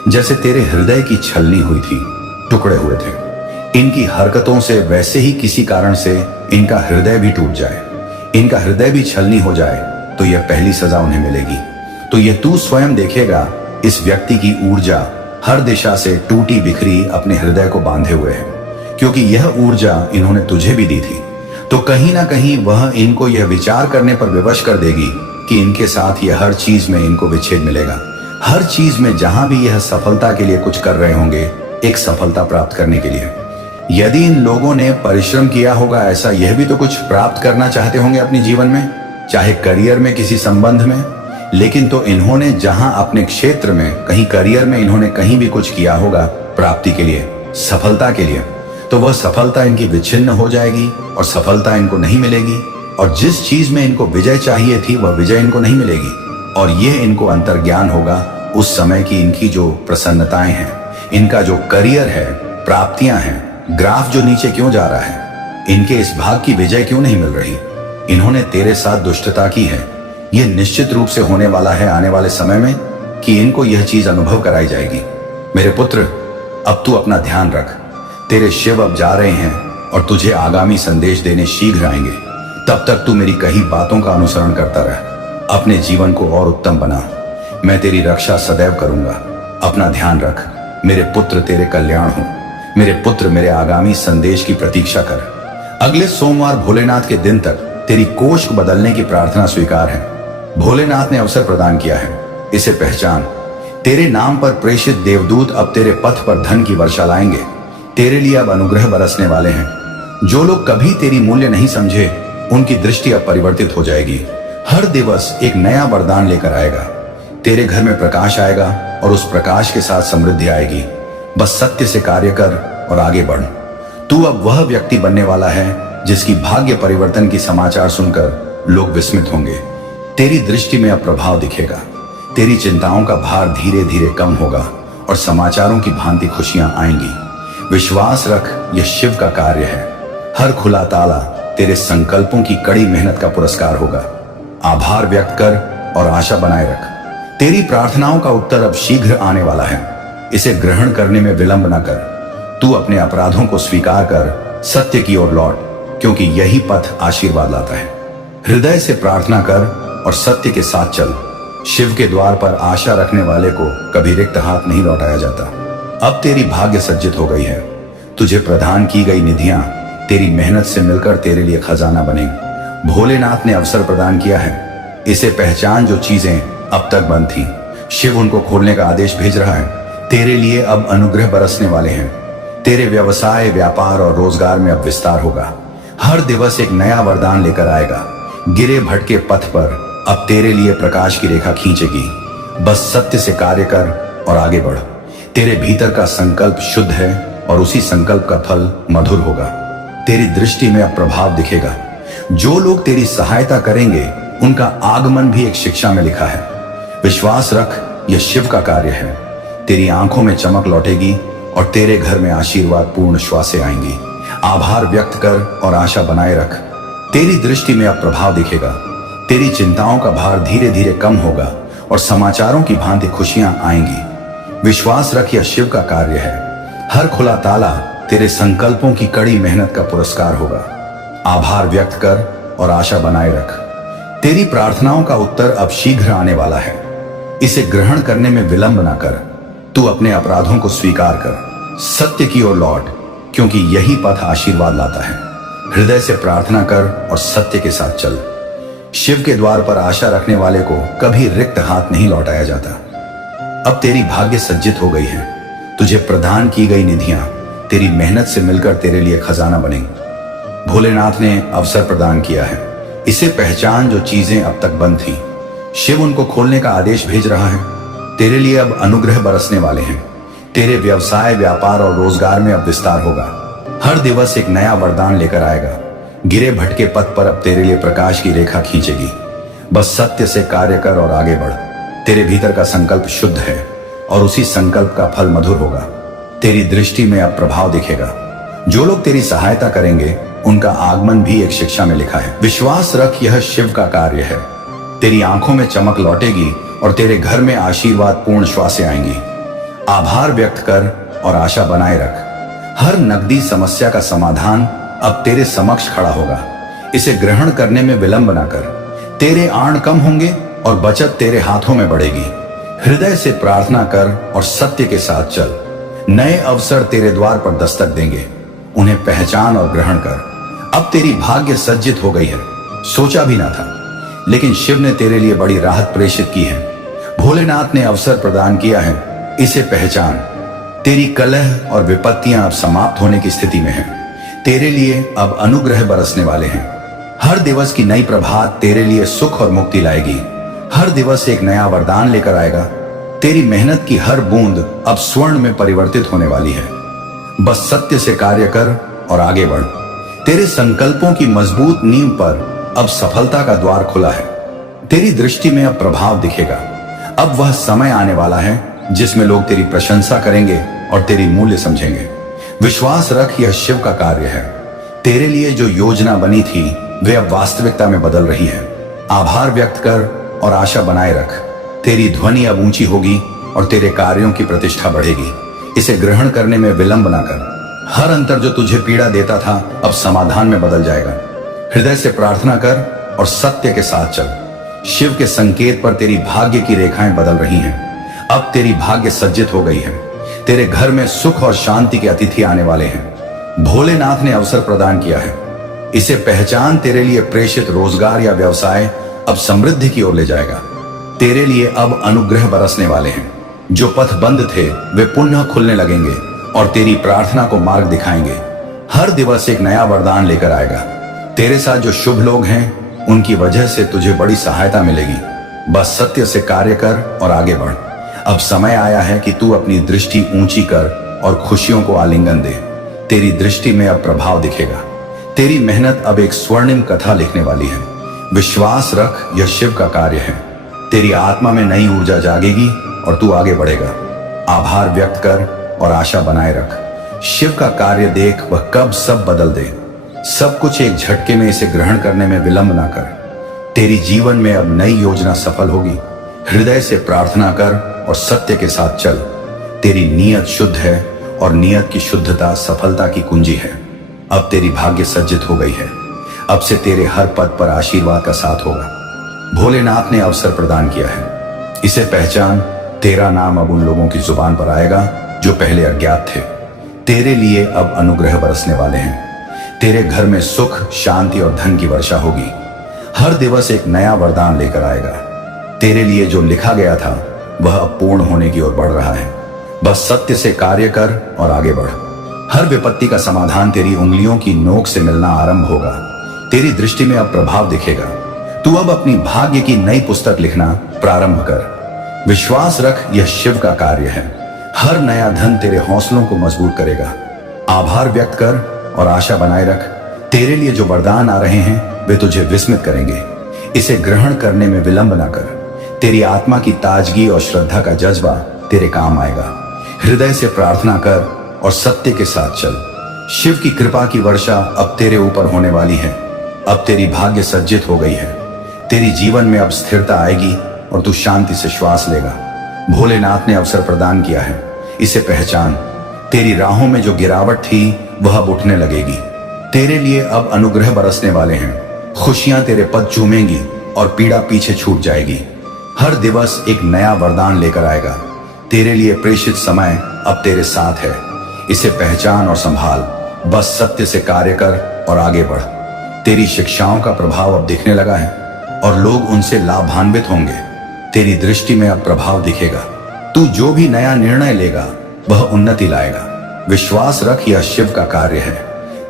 जैसे तेरे हृदय की छलनी हुई थी, टुकड़े हुए थे। इनकी हरकतों से वैसे ही किसी कारण से इनका हृदय भी टूट जाए, इनका हृदय भी छलनी हो जाए, तो यह पहली सजा उन्हें मिलेगी। तो यह तू स्वयं देखेगा, इस व्यक्ति की ऊर्जा हर दिशा से टूटी बिखरी अपने हृदय को बांधे हुए है, क्योंकि यह ऊर्जा इन्होंने तुझे भी दी थी। तो कहीं ना कहीं वह इनको यह विचार करने पर विवश कर देगी कि इनके साथ यह हर चीज में इनको विच्छेद मिलेगा। हर चीज में जहां भी यह सफलता के लिए कुछ कर रहे होंगे, एक सफलता प्राप्त करने के लिए। यदि इन लोगों ने परिश्रम किया होगा, ऐसा यह भी तो कुछ प्राप्त करना चाहते होंगे अपने जीवन में, चाहे करियर में, किसी संबंध में। लेकिन तो इन्होंने जहां अपने क्षेत्र में, कहीं करियर में इन्होंने कहीं भी कुछ किया होगा प्राप्ति के लिए, सफलता के लिए, तो वह सफलता इनकी विच्छिन्न हो जाएगी और सफलता इनको नहीं मिलेगी। और जिस चीज में इनको विजय चाहिए थी, वह विजय इनको नहीं मिलेगी। और यह इनको अंतर्ज्ञान होगा उस समय की इनकी जो प्रसन्नताएं हैं, इनका जो करियर है, प्राप्तियां हैं, ग्राफ जो नीचे क्यों जा रहा है, इनके इस भाग की विजय क्यों नहीं मिल रही। इन्होंने तेरे साथ दुष्टता की है। यह निश्चित रूप से होने वाला है आने वाले समय में कि इनको यह चीज अनुभव कराई जाएगी। मेरे पुत्र, अब तू अपना ध्यान रख। तेरे शिव अब जा रहे हैं और तुझे आगामी संदेश देने शीघ्र आएंगे। तब तक तू मेरी कही बातों का अनुसरण करता रह, अपने जीवन को और उत्तम बना। मैं तेरी रक्षा सदैव करूंगा। अपना ध्यान रख। मेरे पुत्र तेरे कल्याण हो। मेरे पुत्र, मेरे आगामी संदेश की प्रतीक्षा कर। अगले सोमवार भोलेनाथ के दिन तक तेरी कोष को बदलने की प्रार्थना स्वीकार है। भोलेनाथ ने अवसर प्रदान किया है, इसे पहचान। तेरे नाम पर प्रेषित देवदूत अब तेरे पथ पर धन की वर्षा लाएंगे। तेरे लिए अब अनुग्रह बरसने वाले हैं। जो लोग कभी तेरी मूल्य नहीं समझे, उनकी दृष्टि अब परिवर्तित हो जाएगी। हर दिवस एक नया वरदान लेकर आएगा। तेरे घर में प्रकाश आएगा और उस प्रकाश के साथ समृद्धि आएगी। बस सत्य से कार्य कर और आगे बढ़। तू अब वह व्यक्ति बनने वाला है जिसकी भाग्य परिवर्तन की समाचार सुनकर लोग विस्मित होंगे। तेरी दृष्टि में अब प्रभाव दिखेगा। तेरी चिंताओं का भार धीरे धीरे कम होगा और समाचारों की भांति खुशियां आएंगी। विश्वास रख, यह शिव का कार्य है। हर खुला ताला तेरे संकल्पों की कड़ी मेहनत का पुरस्कार होगा। आभार व्यक्त कर और आशा बनाए रख। तेरी प्रार्थनाओं का उत्तर अब शीघ्र आने वाला है। इसे ग्रहण करने में विलंब न कर। तू अपने अपराधों को स्वीकार कर सत्य की ओर लौट, क्योंकि यही पथ आशीर्वाद लाता है। हृदय से प्रार्थना कर और सत्य के साथ चल। शिव के द्वार पर आशा रखने वाले को कभी रिक्त हाथ नहीं लौटाया जाता। अब तेरी भाग्य सज्जित हो गई है। तुझे प्रदान की गई निधियां तेरी मेहनत से मिलकर तेरे लिए खजाना बनेंगी। भोलेनाथ ने अवसर प्रदान किया है, इसे पहचान। जो चीजें अब तक बंद थी, शिव उनको खोलने का आदेश भेज रहा है। तेरे लिए अब अनुग्रह बरसने वाले हैं। तेरे व्यवसाय, व्यापार और रोजगार में अब विस्तार होगा। हर दिवस एक नया वरदान लेकर आएगा। गिरे भटके पथ पर अब तेरे लिए प्रकाश की रेखा खींचेगी। बस सत्य से कार्य कर और आगे बढ़। तेरे भीतर का संकल्प शुद्ध है और उसी संकल्प का फल मधुर होगा। तेरी दृष्टि में अब प्रभाव दिखेगा। जो लोग तेरी सहायता करेंगे, उनका आगमन भी एक शिक्षा में लिखा है। विश्वास रख, यह शिव का कार्य है। तेरी आंखों में चमक लौटेगी और तेरे घर में आशीर्वाद पूर्ण श्वासें आएंगी। आभार व्यक्त कर और आशा बनाए रख। तेरी दृष्टि में अब प्रभाव दिखेगा। तेरी चिंताओं का भार धीरे धीरे कम होगा और समाचारों की भांति खुशियां आएंगी। विश्वास रख, यह शिव का कार्य है। हर खुला ताला तेरे संकल्पों की कड़ी मेहनत का पुरस्कार होगा। आभार व्यक्त कर और आशा बनाए रख। तेरी प्रार्थनाओं का उत्तर अब शीघ्र आने वाला है। इसे ग्रहण करने में विलंब ना कर। तू अपने अपराधों को स्वीकार कर, सत्य की ओर लौट, क्योंकि यही पथ आशीर्वाद लाता है। हृदय से प्रार्थना कर और सत्य के साथ चल। शिव के द्वार पर आशा रखने वाले को कभी रिक्त हाथ नहीं लौटाया जाता। अब तेरी भाग्य सज्जित हो गई है। तुझे प्रदान की गई निधियां तेरी मेहनत से मिलकर तेरे लिए खजाना बनेंगी। भोलेनाथ ने अवसर प्रदान किया है, इसे पहचान। जो चीजें अब तक बंद थी, शिव उनको खोलने का आदेश भेज रहा है। तेरे लिए अब अनुग्रह बरसने वाले हैं। तेरे व्यवसाय, व्यापार और रोजगार में अब विस्तार होगा। हर दिवस एक नया वरदान लेकर आएगा। गिरे भटके पथ पर अब तेरे लिए प्रकाश की रेखा खींचेगी। बस सत्य से कार्य कर और आगे बढ़। तेरे भीतर का संकल्प शुद्ध है और उसी संकल्प का फल मधुर होगा। तेरी दृष्टि में अब प्रभाव दिखेगा। जो लोग तेरी सहायता करेंगे, उनका आगमन भी एक शिक्षा में लिखा है। विश्वास रख, यह शिव का कार्य है। तेरी आंखों में चमक लौटेगी और तेरे घर में आशीर्वाद पूर्ण श्वासें आएंगी। आभार व्यक्त कर और आशा बनाए रख। हर नकदी समस्या का समाधान अब तेरे समक्ष खड़ा होगा। इसे ग्रहण करने में विलंब ना कर। तेरे आण कम होंगे और बचत तेरे हाथों में बढ़ेगी। हृदय से प्रार्थना कर और सत्य के साथ चल। नए अवसर तेरे द्वार पर दस्तक देंगे, उन्हें पहचान और ग्रहण कर। अब तेरी भाग्य सज्जित हो गई है। सोचा भी ना था, लेकिन शिव ने तेरे लिए बड़ी राहत प्रेषित की है। भोलेनाथ ने अवसर प्रदान किया है, इसे पहचान। तेरी कलह और विपत्तियां अब समाप्त होने की स्थिति में हैं। तेरे लिए अब अनुग्रह बरसने वाले हैं। हर दिवस की नई प्रभात तेरे लिए सुख और मुक्ति लाएगी। हर दिवस एक नया वरदान लेकर आएगा। तेरी मेहनत की हर बूंद अब स्वर्ण में परिवर्तित होने वाली है। बस सत्य से कार्य कर और आगे बढ़। तेरे संकल्पों की मजबूत नींव पर अब सफलता का द्वार खुला है। तेरी दृष्टि में अब प्रभाव दिखेगा। अब वह समय आने वाला है जिसमें लोग तेरी प्रशंसा करेंगे और तेरी मूल्य समझेंगे। विश्वास रख, यह शिव का कार्य है। तेरे लिए जो योजना बनी थी वे अब वास्तविकता में बदल रही है। आभार व्यक्त कर और आशा बनाए रख। तेरी ध्वनि अब ऊंची होगी और तेरे कार्यों की प्रतिष्ठा बढ़ेगी। इसे ग्रहण करने में विलंब ना कर। हर अंतर जो तुझे पीड़ा देता था अब समाधान में बदल जाएगा। हृदय से प्रार्थना कर और सत्य के साथ चल। शिव के संकेत पर तेरी भाग्य की रेखाएं बदल रही हैं। अब तेरी भाग्य सज्जित हो गई है। तेरे घर में सुख और शांति के अतिथि आने वाले हैं। भोलेनाथ ने अवसर प्रदान किया है, इसे पहचान। तेरे लिए प्रेषित रोजगार या व्यवसाय अब समृद्धि की ओर ले जाएगा। तेरे लिए अब अनुग्रह बरसने वाले हैं। जो पथ बंद थे वे पुनः खुलने लगेंगे और तेरी प्रार्थना को मार्ग दिखाएंगे। हर दिवस एक नया वरदान लेकर आएगा। तेरे साथ जो शुभ लोग हैं उनकी वजह से तुझे बड़ी सहायता मिलेगी। बस सत्य से कार्य कर और आगे बढ़। अब समय आया है कि तू अपनी दृष्टि ऊंची कर और खुशियों को आलिंगन दे। तेरी दृष्टि में अब प्रभाव दिखेगा। तेरी मेहनत अब एक स्वर्णिम कथा लिखने वाली है। विश्वास रख, यह शिव का कार्य है। तेरी आत्मा में नई ऊर्जा जागेगी और तू आगे बढ़ेगा। आभार व्यक्त कर और आशा बनाए रख। शिव का कार्य देख, वह कब सब बदल दे। सब कुछ एक झटके में। इसे ग्रहण करने में विलंब ना कर। तेरी जीवन में अब नई योजना सफल होगी। हृदय से प्रार्थना कर और सत्य के साथ चल। तेरी नीयत शुद्ध है और नियत की शुद्धता सफलता की कुंजी है। अब तेरी भाग्य सज्जित हो गई है। अब से तेरे हर पद पर आशीर्वाद का साथ होगा। भोलेनाथ ने अवसर प्रदान किया है, इसे पहचान। तेरा नाम अब उन लोगों की जुबान पर आएगा जो पहले अज्ञात थे। तेरे लिए अब अनुग्रह बरसने वाले हैं। तेरे घर में सुख, शांति और धन की वर्षा होगी। हर दिवस एक नया वरदान लेकर आएगा। तेरे लिए जो लिखा गया था वह अब पूर्ण होने की ओर बढ़ रहा है। बस सत्य से कार्य कर और आगे बढ़। हर विपत्ति का समाधान तेरी उंगलियों की नोक से मिलना आरंभ होगा। तेरी दृष्टि में अब प्रभाव दिखेगा। तू अब अपनी भाग्य की नई पुस्तक लिखना प्रारंभ कर। विश्वास रख, यह शिव का कार्य है। हर नया धन तेरे हौसलों को मजबूत करेगा। आभार व्यक्त कर और आशा बनाए रख। तेरे लिए जो वरदान आ रहे हैं वे तुझे विस्मित करेंगे। इसे ग्रहण करने में विलंब ना कर। तेरी आत्मा की ताजगी और श्रद्धा का जज्बा तेरे काम आएगा। हृदय से प्रार्थना कर और सत्य के साथ चल। शिव की कृपा की वर्षा अब तेरे ऊपर होने वाली है। अब तेरी भाग्य सज्जित हो गई है। तेरी जीवन में अब स्थिरता आएगी और तू शांति से श्वास लेगा। भोलेनाथ ने अवसर प्रदान किया है, इसे पहचान। तेरी राहों में जो गिरावट थी वह अब उठने लगेगी। तेरे लिए अब अनुग्रह बरसने वाले हैं। खुशियां तेरे पद चूमेंगी और पीड़ा पीछे छूट जाएगी। हर दिवस एक नया वरदान लेकर आएगा। तेरे लिए प्रेषित समय अब तेरे साथ है। इसे पहचान और संभाल। बस सत्य से कार्य कर और आगे बढ़। तेरी शिक्षाओं का प्रभाव अब दिखने लगा है और लोग उनसे लाभान्वित होंगे। तेरी दृष्टि में अब प्रभाव दिखेगा। तू जो भी नया निर्णय लेगा वह उन्नति लाएगा। विश्वास रख, यह शिव का कार्य है।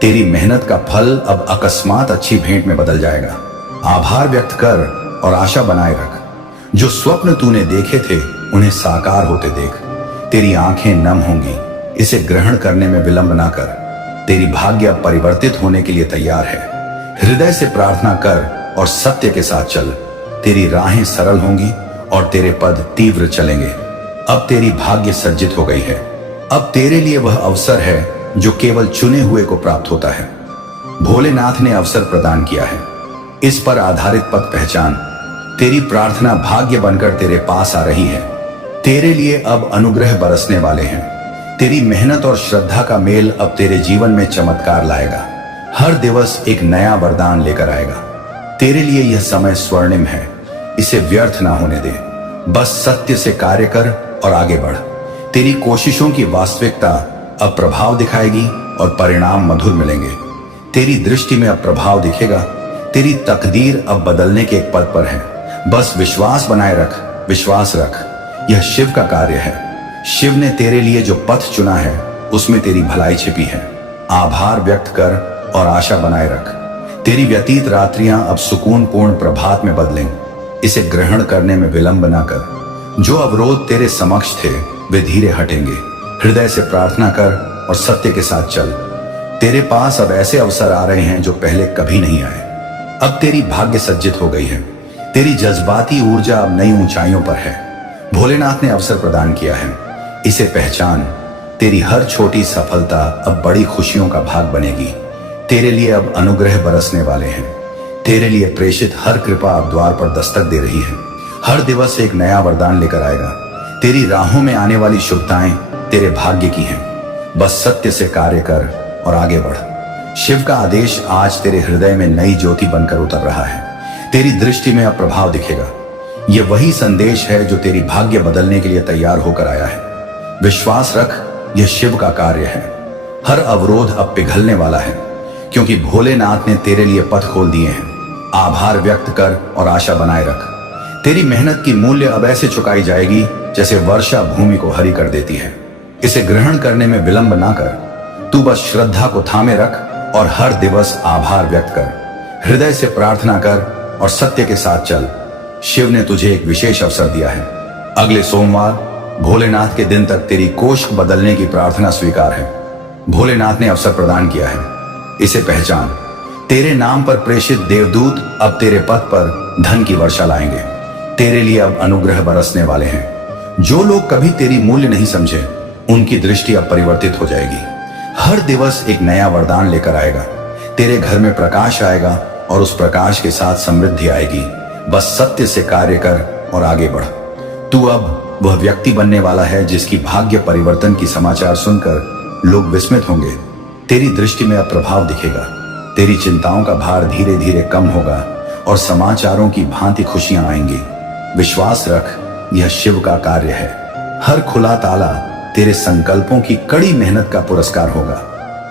तेरी मेहनत का फल अब अकस्मात अच्छी भेंट में बदल जाएगा। आभार व्यक्त कर और आशा बनाए रख। जो स्वप्न तूने देखे थे उन्हें साकार होते देख। तेरी आंखें नम होंगी। इसे ग्रहण करने में विलंब ना कर। तेरी भाग्य अब परिवर्तित होने के लिए तैयार है। हृदय से प्रार्थना कर और सत्य के साथ चल। तेरी राहें सरल होंगी और तेरे पद तीव्र चलेंगे। अब तेरी भाग्य सज्जित हो गई है। अब तेरे लिए वह अवसर है जो केवल चुने हुए को प्राप्त होता है। भोलेनाथ ने अवसर प्रदान किया है। इस पर आधारित पथ पहचान। तेरी प्रार्थना भाग्य बनकर तेरे पास आ रही है। तेरे लिए अब अनुग्रह बरसने वाले हैं। तेरी मेहनत और श्रद्धा का मेल अब तेरे जीवन में चमत्कार लाएगा। हर दिवस एक नया वरदान लेकर आएगा। तेरे लिए यह समय स्वर्णिम है, इसे व्यर्थ ना होने दे। बस सत्य से कार्य कर और आगे बढ़। तेरी कोशिशों की वास्तविकता अब प्रभाव दिखाएगी और परिणाम मधुर मिलेंगे। तेरी दृष्टि में अब प्रभाव दिखेगा। तेरी तकदीर अब बदलने के एक पद पर है। बस विश्वास बनाए रख, विश्वास रख। यह शिव का कार्य है। शिव ने तेरे लिए जो पथ चुना है उसमें तेरी भलाई छिपी है। आभार व्यक्त कर और आशा बनाए रख। तेरी व्यतीत रात्रियां अब सुकूनपूर्ण प्रभात में बदलेंगी। इसे ग्रहण करने में विलंब ना कर। जो अवरोध तेरे समक्ष थे वे धीरे हटेंगे। हृदय से प्रार्थना कर और सत्य के साथ चल। तेरे पास अब ऐसे अवसर आ रहे हैं जो पहले कभी नहीं आए। अब तेरी भाग्य सज्जित हो गई है। तेरी जज्बाती ऊर्जा अब नई ऊंचाइयों पर है। भोलेनाथ ने अवसर प्रदान किया है, इसे पहचान। तेरी हर छोटी सफलता अब बड़ी खुशियों का भाग बनेगी। तेरे लिए अब अनुग्रह बरसने वाले हैं। तेरे लिए प्रेषित हर कृपा अब द्वार पर दस्तक दे रही है। हर दिवस एक नया वरदान लेकर आएगा। तेरी राहों में आने वाली शुभताएं तेरे भाग्य की हैं। बस सत्य से कार्य कर और आगे बढ़। शिव का आदेश आज तेरे हृदय में नई ज्योति बनकर उतर रहा है। तेरी दृष्टि में अब प्रभाव दिखेगा। यह वही संदेश है जो तेरी भाग्य बदलने के लिए तैयार होकर आया है। विश्वास रख, यह शिव का कार्य है। हर अवरोध अब पिघलने वाला है, क्योंकि भोलेनाथ ने तेरे लिए पथ खोल दिए हैं। आभार व्यक्त कर और आशा बनाए रख। तेरी मेहनत की मूल्य अब ऐसे चुकाई जाएगी जैसे वर्षा भूमि को हरी कर देती है। इसे ग्रहण करने में विलंब ना कर। तू बस श्रद्धा को थामे रख और हर दिवस आभार व्यक्त कर। हृदय से प्रार्थना कर और सत्य के साथ चल। शिव ने तुझे एक विशेष अवसर दिया है। अगले सोमवार भोलेनाथ के दिन तक तेरी कोष बदलने की प्रार्थना स्वीकार है। भोलेनाथ ने अवसर प्रदान किया है, इसे पहचान। तेरे नाम पर प्रेषित देवदूत अब तेरे पथ पर धन की वर्षा लाएंगे। तेरे लिए अब अनुग्रह बरसने वाले हैं। जो लोग कभी तेरी मूल्य नहीं समझे, उनकी दृष्टि अब परिवर्तित हो जाएगी। हर दिवस एक नया वरदान लेकर आएगा। तेरे घर में प्रकाश आएगा और उस प्रकाश के साथ समृद्धि आएगी। बस सत्य से कार्य कर और आगे बढ़। तू अब वह व्यक्ति बनने वाला है जिसकी भाग्य परिवर्तन की समाचार सुनकर लोग विस्मित होंगे। तेरी दृष्टि में अब प्रभाव दिखेगा। तेरी चिंताओं का भार धीरे धीरे कम होगा और समाचारों की भांति खुशियां आएंगी। विश्वास रख, यह शिव का कार्य है। हर खुला ताला तेरे संकल्पों की कड़ी मेहनत का पुरस्कार होगा।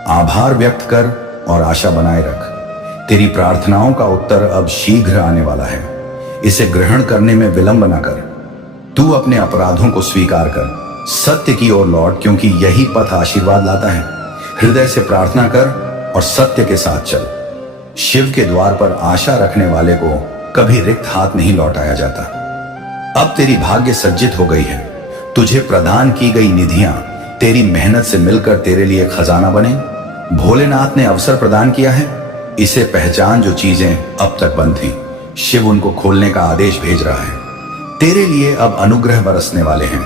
आभार व्यक्त कर और आशा बनाए रख। तेरी प्रार्थनाओं का उत्तर अब शीघ्र आने वाला है। इसे ग्रहण करने में विलंब न कर। तू अपने अपराधों को स्वीकार कर, सत्य की ओर लौट, क्योंकि यही पथ आशीर्वाद लाता है। हृदय से प्रार्थना कर और सत्य के साथ चल। शिव के द्वार पर आशा रखने वाले को कभी रिक्त हाथ नहीं लौटाया जाता। अब तेरी भाग्य सज्जित हो गई है। तुझे प्रदान की गई निधियां तेरी मेहनत से मिलकर तेरे लिए खजाना बने। भोलेनाथ ने अवसर प्रदान किया है, इसे पहचान। जो चीजें अब तक बंद थी, शिव उनको खोलने का आदेश भेज रहा है। तेरे लिए अब अनुग्रह बरसने वाले हैं।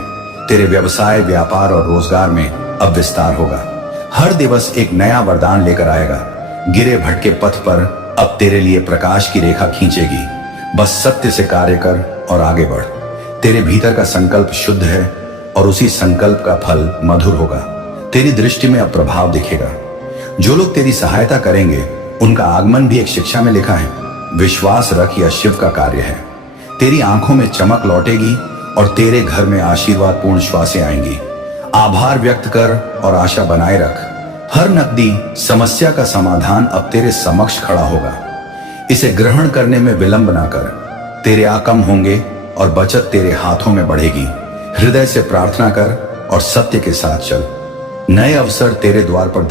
तेरे व्यवसाय, व्यापार और रोजगार में अब विस्तार होगा। हर दिवस एक नया वरदान लेकर आएगा। गिरे भटके पथ पर अब तेरे लिए प्रकाश की रेखा खींचेगी। बस सत्य से कार्य कर और आगे बढ़। तेरे भीतर का संकल्प शुद्ध है और उसी संकल्प का फल मधुर होगा। तेरी दृष्टि में अब प्रभाव दिखेगा। जो लोग तेरी सहायता करेंगे उनका आगमन भी एक शिक्षा में लिखा है। विश्वास रख, यह शिव का कार्य है। तेरी आंखों में चमक लौटेगी और तेरे घर में आशीर्वाद पूर्ण श्वासें आएंगी। आभार व्यक्त कर और आशा बनाए रख। हर नकदी समस्या का समाधान अब तेरे समक्ष खड़ा होगा। इसे ग्रहण करने में विलंब ना कर। तेरे आ कम होंगे और बचत तेरे हाथों में बढ़ेगी। हृदय से प्रार्थना कर और सत्य के साथ चल। नए अवसर तेरे द्वार पर